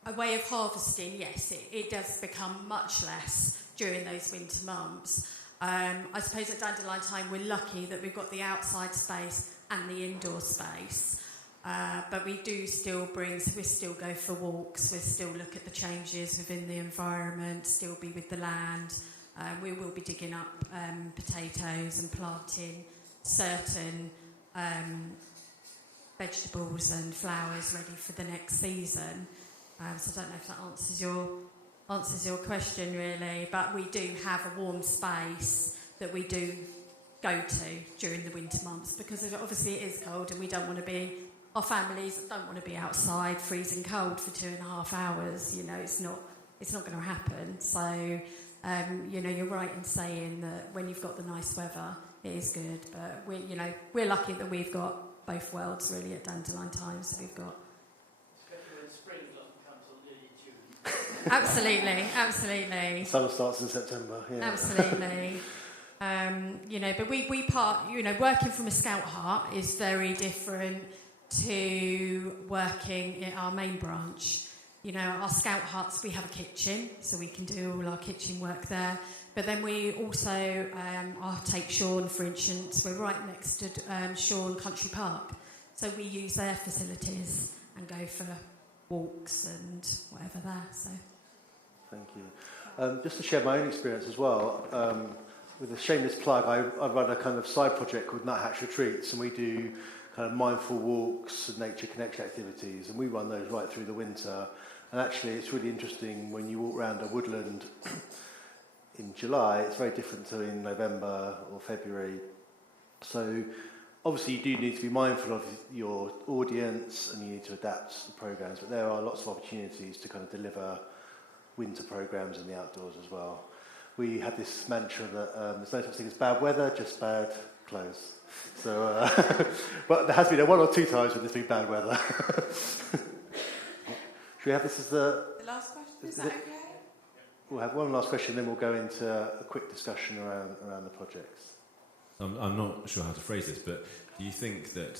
a way of harvesting, yes, it does become much less during those winter months. I suppose at Dandelion Time we're lucky that we've got the outside space and the indoor space, but we do still we still go for walks, we still look at the changes within the environment, still be with the land. We will be digging up potatoes and planting certain vegetables and flowers ready for the next season. So I don't know if that answers your question really, but we do have a warm space that we do go to during the winter months because obviously it is cold and our families don't want to be outside freezing cold for 2.5 hours. You know, it's not going to happen. So. You're right in saying that when you've got the nice weather, it is good. But we're lucky that we've got both worlds really at Dandelion Time. So we've got. Especially when spring doesn't come till nearly June. Absolutely. Summer starts in September. Yeah. Absolutely. But we working from a scout heart is very different to working in our main branch. Our scout huts, we have a kitchen, so we can do all our kitchen work there. But then we also, I'll take Sean, for instance, we're right next to Sean Country Park. So we use their facilities and go for walks and whatever there. So. Thank you. Just to share my own experience as well, with a shameless plug, I run a kind of side project called Nuthatch Retreats, and we do kind of mindful walks and nature connection activities, and we run those right through the winter. And actually, it's really interesting when you walk around a woodland in July, it's very different to in November or February. So obviously you do need to be mindful of your audience and you need to adapt the programs, but there are lots of opportunities to kind of deliver winter programs in the outdoors as well. We have this mantra that there's no such thing as bad weather, just bad clothes. So, but there has been one or two times when there's been bad weather. Should we have this as the last question? Is that okay? we'll have one last question, then we'll go into a quick discussion around the projects. I'm not sure how to phrase this, but do you think that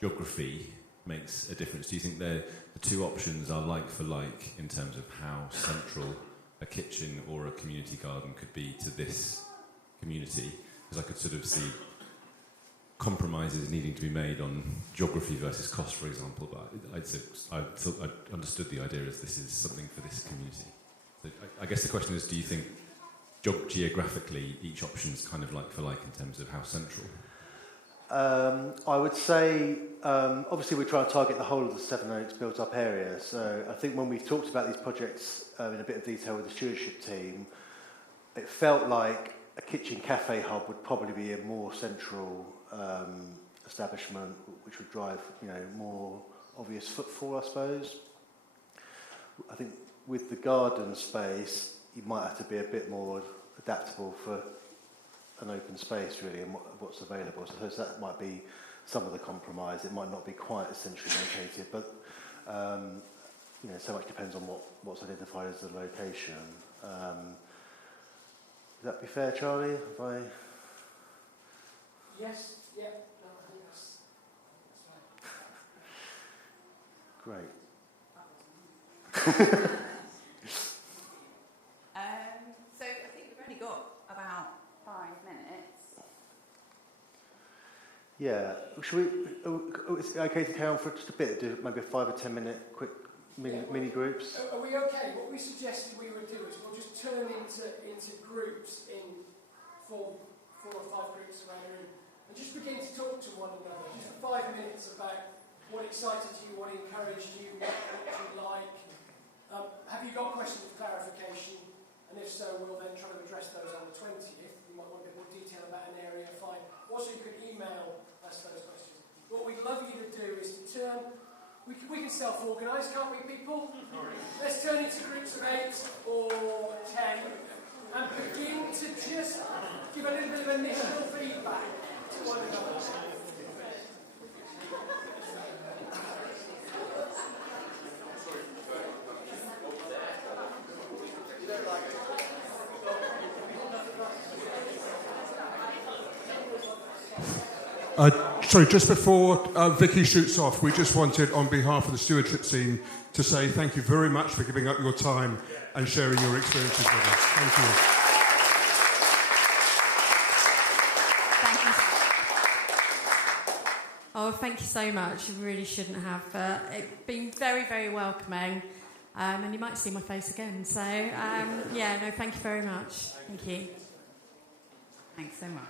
geography makes a difference? Do you think the two options are like for like in terms of how central a kitchen or a community garden could be to this community? Because I could sort of see compromises needing to be made on geography versus cost, for example, but I understood the idea as this is something for this community. So I guess the question is, do you think geographically each option is kind of like for like in terms of how central? I would say, obviously we try and target the whole of the Seven Oaks built up area, so I think when we've talked about these projects in a bit of detail with the stewardship team, it felt like a kitchen cafe hub would probably be a more central establishment, which would drive, more obvious footfall, I suppose. I think with the garden space, you might have to be a bit more adaptable for an open space, really, and what's available. So that might be some of the compromise. It might not be quite as centrally located, but so much depends on what's identified as the location. Would that be fair, Charlie? Yes. Yeah. No, I think that's right. Great. So I think we've only got about 5 minutes. Yeah. Is it okay to carry on for just a bit? Do maybe a 5 or 10 minute quick mini groups? Are we okay? What we suggested we would do is we'll just turn into groups in 4 or 5 groups around the room and just begin to talk to one another. Just for 5 minutes about what excited you, what encouraged you, what you like. Have you got questions for clarification? And if so, we'll then try to address those on the 20th. You might want a bit more detail about an area, fine. Also, you could email us those questions. What we'd love you to do is to turn. We can self-organise, can't we, people? Let's turn into groups of 8 or 10 and begin to just give a little bit of initial feedback to one another. Sorry, just before Vicky shoots off, we just wanted, on behalf of the stewardship team, to say thank you very much for giving up your time and sharing your experiences with us. Thank you. Oh, thank you so much. You really shouldn't have. It's been very, very welcoming. And you might see my face again. So, thank you very much. Thank you. Thanks so much.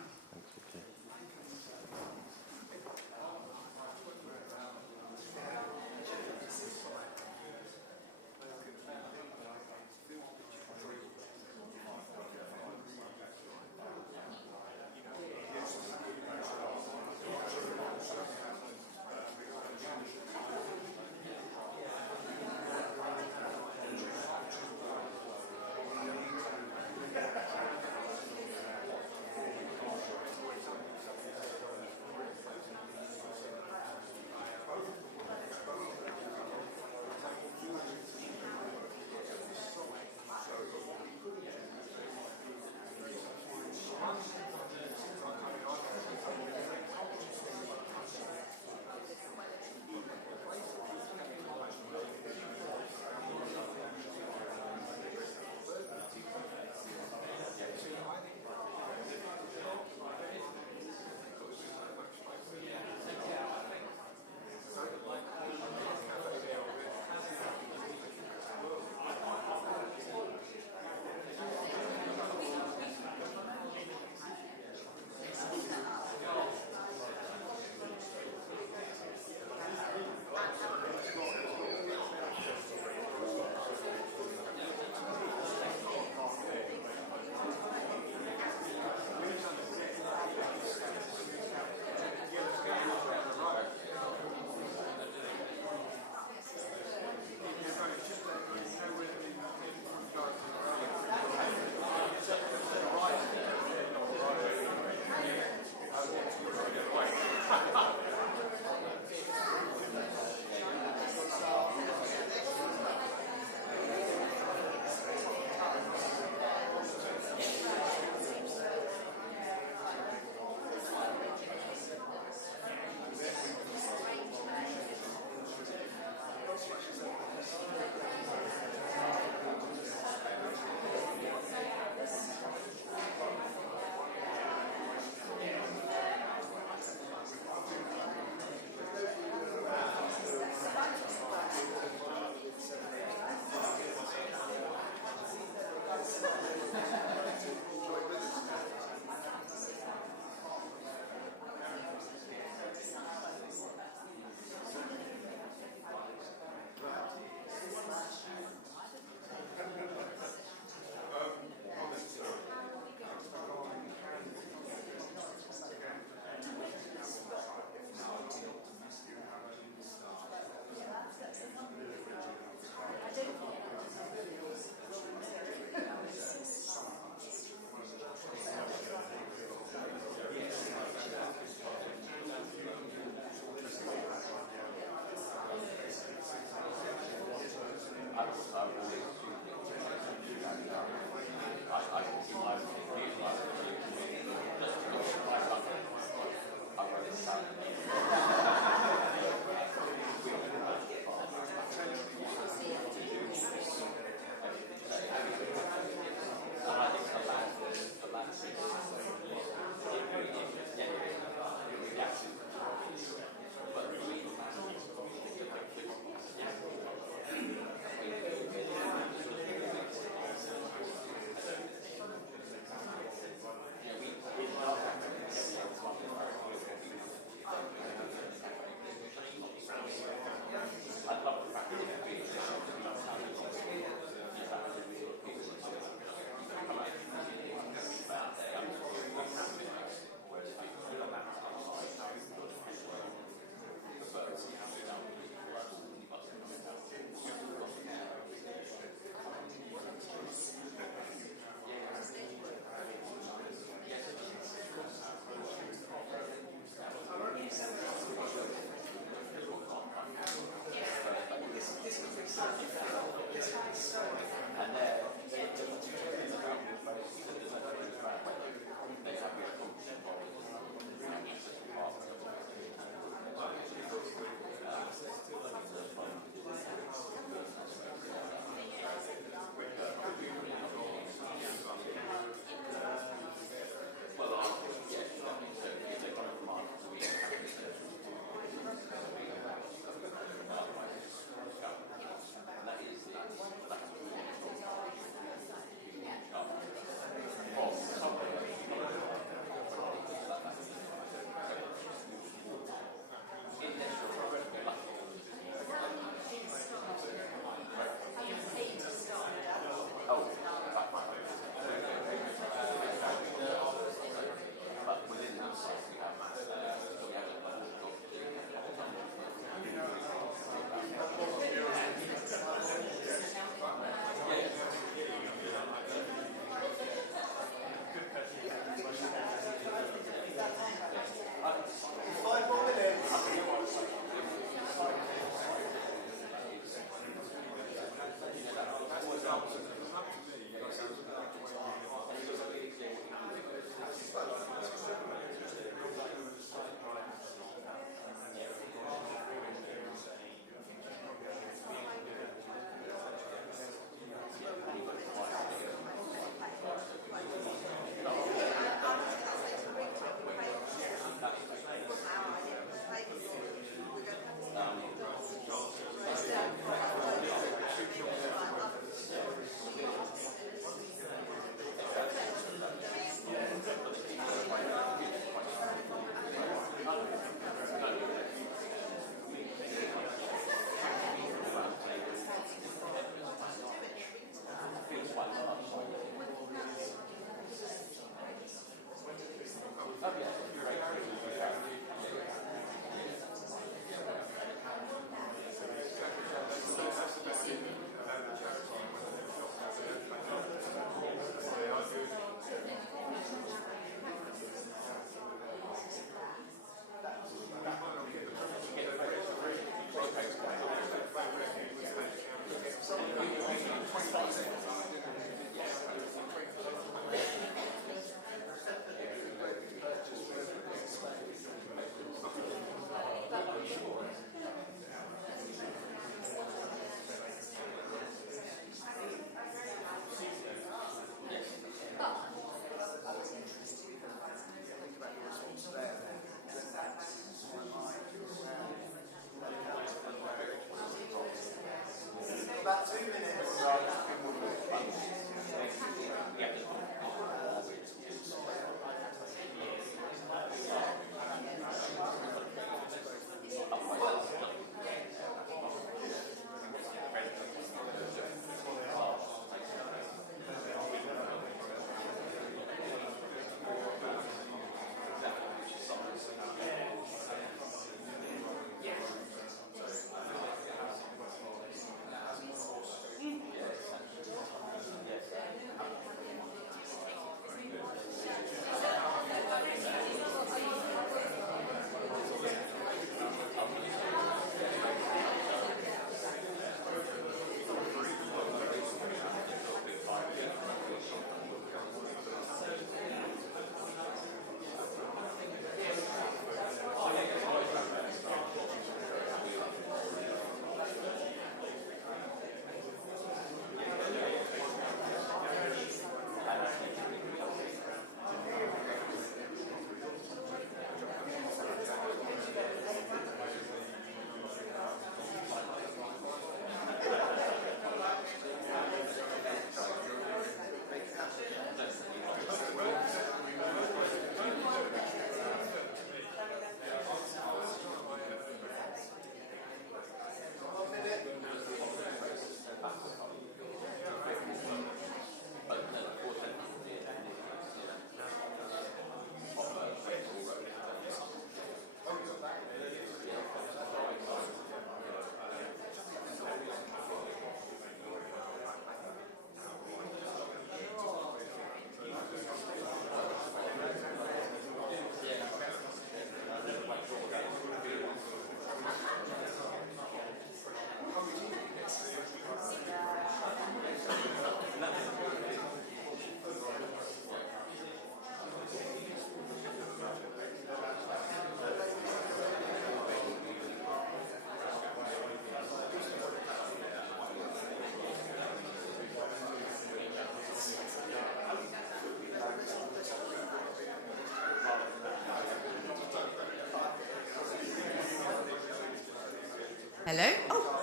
Hello? Oh,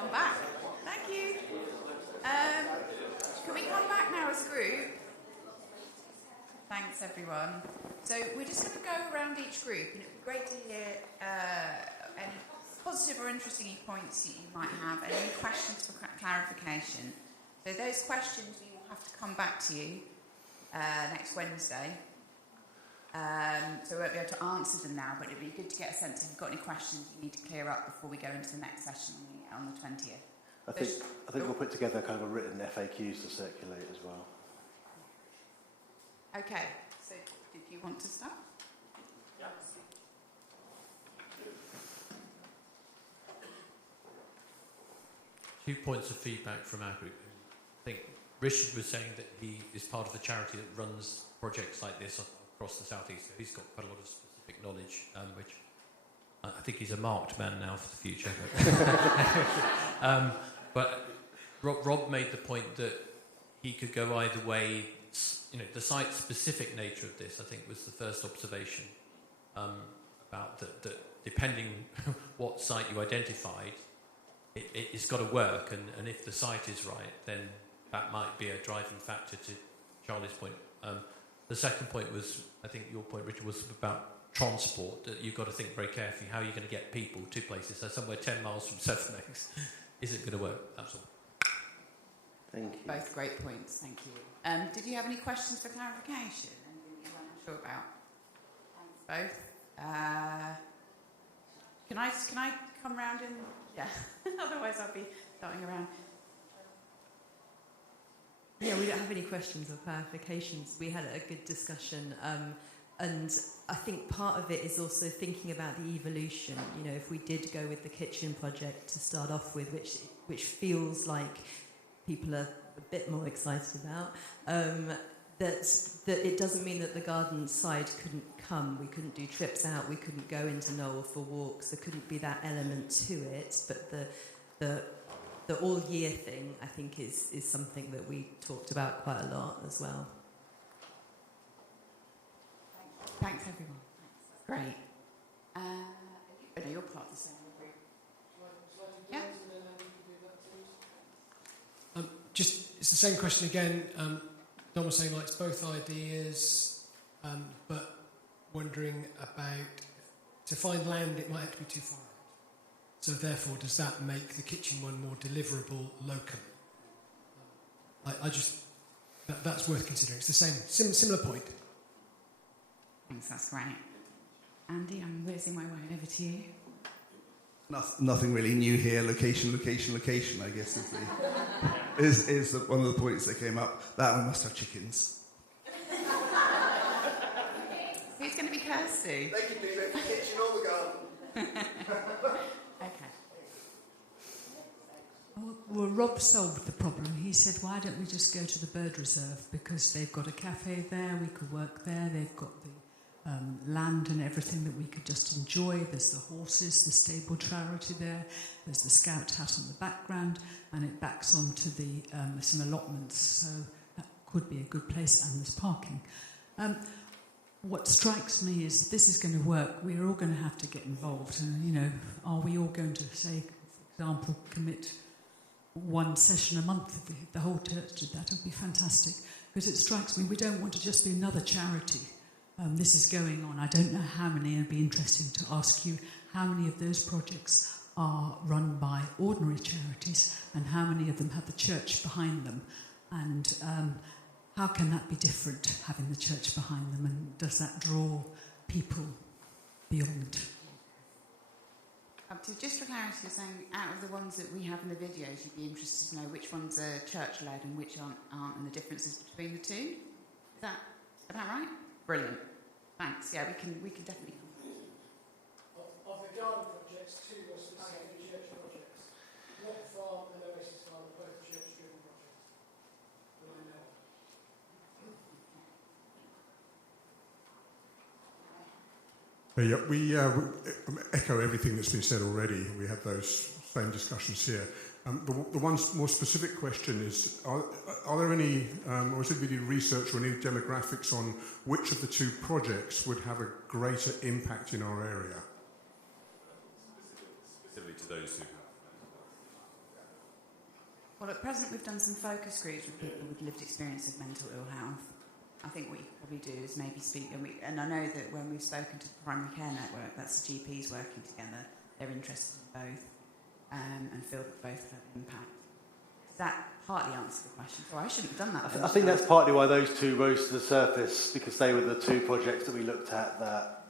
I'm back. Thank you. Can we come back now as a group? Thanks, everyone. So we're just going to go around each group, and it would be great to hear any positive or interesting points you might have, and any questions for clarification. So those questions, we will have to come back to you next Wednesday. So we won't be able to answer them now, but it'd be good to get a sense if you've got any questions you need to clear up before we go into the next session on the 20th. I think we'll put together kind of a written FAQs to circulate as well. Okay, so did you want to start? Yeah. 2 points of feedback from our group. I think Richard was saying that he is part of the charity that runs projects like this across the southeast. So he's got quite a lot of specific knowledge, which I think he's a marked man now for the future. But Rob made the point that he could go either way. You know, the site-specific nature of this, I think, was the first observation about that depending what site you identified, it's got to work, and if the site is right, then that might be a driving factor to Charlie's point. The second point was, I think your point, Richard, was about transport, that you've got to think very carefully how you're going to get people to places. So somewhere 10 miles from Sevenoaks isn't going to work, that's all. Thank you. Both great points, thank you. Did you have any questions for clarification? Anything you weren't sure about? Thanks, both. Can I come round and... Yeah, otherwise I'll be darting around. Yeah, we don't have any questions or clarifications. We had a good discussion, and I think part of it is also thinking about the evolution. You know, if we did go with the kitchen project to start off with, which feels like people are a bit more excited about, that it doesn't mean that the garden side couldn't come. We couldn't do trips out. We couldn't go into Knoll for walks. There couldn't be that element to it. But the all year thing, I think, is something that we talked about quite a lot as well. Thanks, everyone. Thanks. Great. I know you're part of the same group. Yeah. It's the same question again. Don was saying likes both ideas, but wondering about, to find land, it might have to be too far out. So therefore, does that make the kitchen one more deliverable locally? That's worth considering. It's the same, similar point. Thanks, that's great. Andy, I'm whizzing my way over to you. Nothing really new here. Location, I guess, is one of the points that came up. That we must have chickens. Who's going to be Kirsty? They can do it for the kitchen or the garden. Okay. Well, Rob solved the problem. He said, why don't we just go to the bird reserve? Because they've got a cafe there, we could work there, they've got the land and everything that we could just enjoy. There's the horses, the stable charity there, there's the scout hut on the background, and it backs onto the some allotments, so that could be a good place, and there's parking. What strikes me is this is going to work. We're all going to have to get involved, and, you know, are we all going to, say, for example, commit one session a month? If the whole church did that, it would be fantastic. Because it strikes me we don't want to just be another charity. This is going on. I don't know how many. It'd be interesting to ask you how many of those projects are run by ordinary charities and how many of them have the church behind them. And how can that be different, having the church behind them? And does that draw people beyond? So just for clarity, you're saying out of the ones that we have in the videos, you'd be interested to know which ones are church-led and which aren't, and the differences between the two? Is that about right? Brilliant. Thanks. Yeah, we can definitely. Of the garden projects, two were specifically church projects. Not Farm and Oasis Farm are both church-driven projects. That I know of. Yeah, we echo everything that's been said already. We had those same discussions here. The one more specific question is, are there any, or is it really research or any demographics on which of the two projects would have a greater impact in our area? Specifically to those who have Well, at present we've done some focus groups with people with lived experience of mental ill health. I think what you could probably do is maybe speak, and I know that when we've spoken to the primary care network, that's the GPs working together, they're interested in both and feel that both have an impact. Does that partly answer the question? So I shouldn't have done that. I think that's partly why those two rose to the surface, because they were the two projects that we looked at that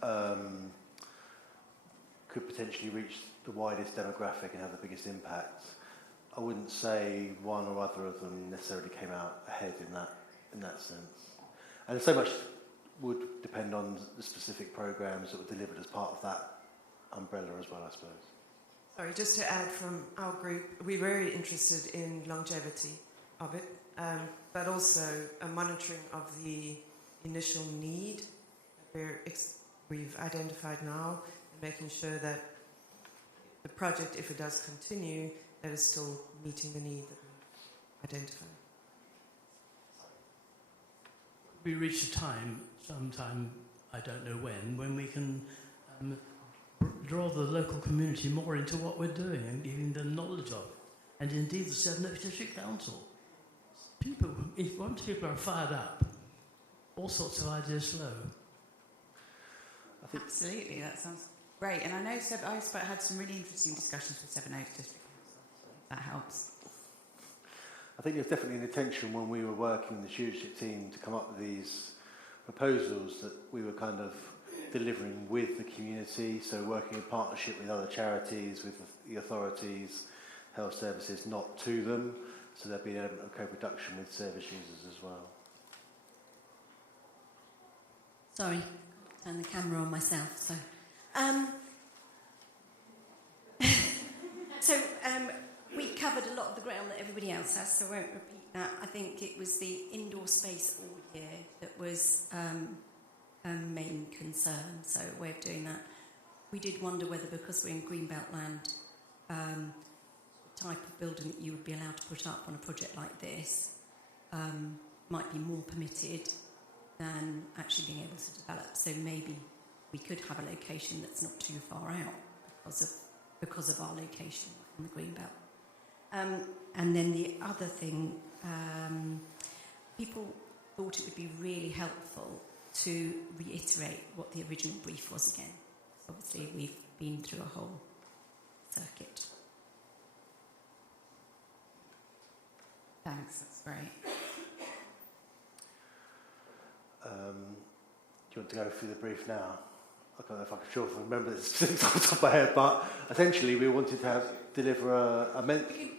could potentially reach the widest demographic and have the biggest impact. I wouldn't say one or other of them necessarily came out ahead in that sense. And so much would depend on the specific programs that were delivered as part of that umbrella as well, I suppose. Sorry, just to add from our group, we're very interested in longevity of it, but also a monitoring of the initial need that we've identified now, and making sure that the project, if it does continue, that is still meeting the need that we identified. We reach a time, sometime, I don't know when we can draw the local community more into what we're doing and giving them knowledge of it. And indeed the Seven Oaks District Council. Once people are fired up, all sorts of ideas flow. Absolutely, that sounds great. And I know I had some really interesting discussions with Seven Oaks District Council. That helps. I think there's definitely an intention when we were working with the stewardship team to come up with these proposals that we were kind of delivering with the community, so working in partnership with other charities, with the authorities, health services, not to them, so there'd be an element of co-production with service users as well. Sorry, turn the camera on myself. So, we covered a lot of the ground that everybody else has, so I won't repeat that. I think it was the indoor space all year that was a main concern, so a way of doing that. We did wonder whether, because we're in Greenbelt land, the type of building that you would be allowed to put up on a project like this might be more permitted than actually being able to develop. So maybe we could have a location that's not too far out because of our location on the Greenbelt. And then the other thing, people thought it would be really helpful to reiterate what the original brief was again. Obviously, we've been through a whole circuit. Thanks, that's great. Do you want to go through the brief now? I don't know if I can sure remember this specifics off the top of my head, but essentially we wanted to deliver a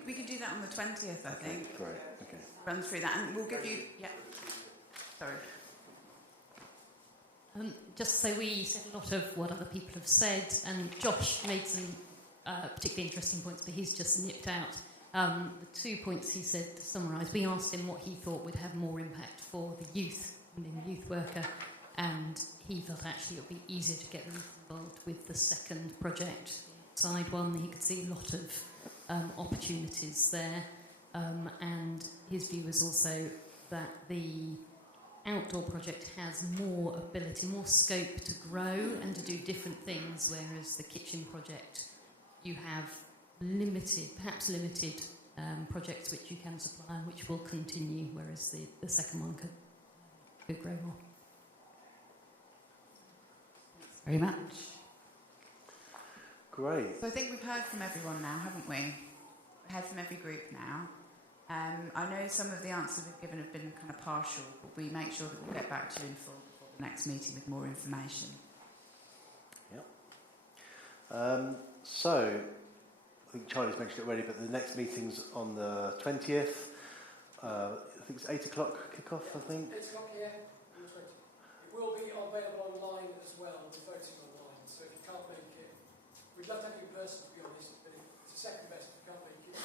We can do that on the 20th, I think. Great, okay. Run through that, and we'll give you... Yeah. Sorry. Just to say, we said a lot of what other people have said, and Josh made some particularly interesting points, but he's just nipped out. The 2 points he said, to summarise, we asked him what he thought would have more impact for the youth and the youth worker, and he felt actually it would be easier to get them involved with the second project, side one. He could see a lot of opportunities there, and his view was also that the outdoor project has more ability, more scope to grow and to do different things, whereas the kitchen project, you have perhaps limited projects which you can supply and which will continue, whereas the second one could grow more. Very much. Great. So I think we've heard from everyone now, haven't we? We've heard from every group now. I know some of the answers we've given have been kind of partial, but we make sure that we'll get back to you in full before the next meeting with more information. Yep. So, I think Charlie's mentioned it already, but the next meeting's on the 20th. I think it's 8 o'clock kick-off, I think. 8 o'clock, yeah, on the 20th. It will be available online as well, the voting online, so if you can't make it, we'd love to have you in person, to be honest, but it's the second best if you can't make it.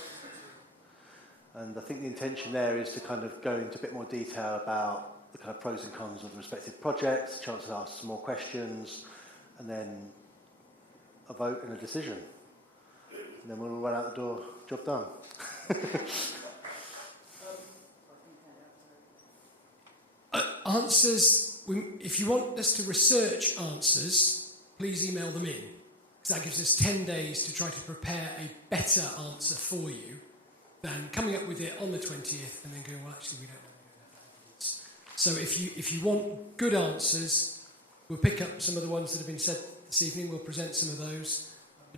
And I think the intention there is to kind of go into a bit more detail about the kind of pros and cons of the respective projects, chance to ask some more questions, and then a vote and a decision. And then we'll all run out the door, job done. Answers, if you want us to research answers, please email them in, because that gives us 10 days to try to prepare a better answer for you. than coming up with it on the 20th and then going, well, actually, we don't know enough evidence. So if you want good answers, we'll pick up some of the ones that have been said this evening. We'll present some of those.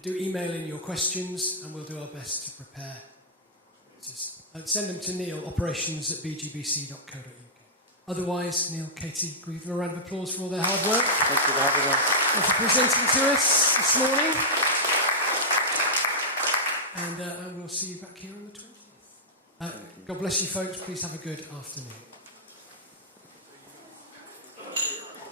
Do email in your questions, and we'll do our best to prepare. Send them to Neil, operations@bgbc.co.uk. Otherwise, Neil, Katie, can we give them a round of applause for all their hard work? Thank you for having us. And for presenting to us this morning. And we'll see you back here on the 20th. God bless you, folks. Please have a good afternoon.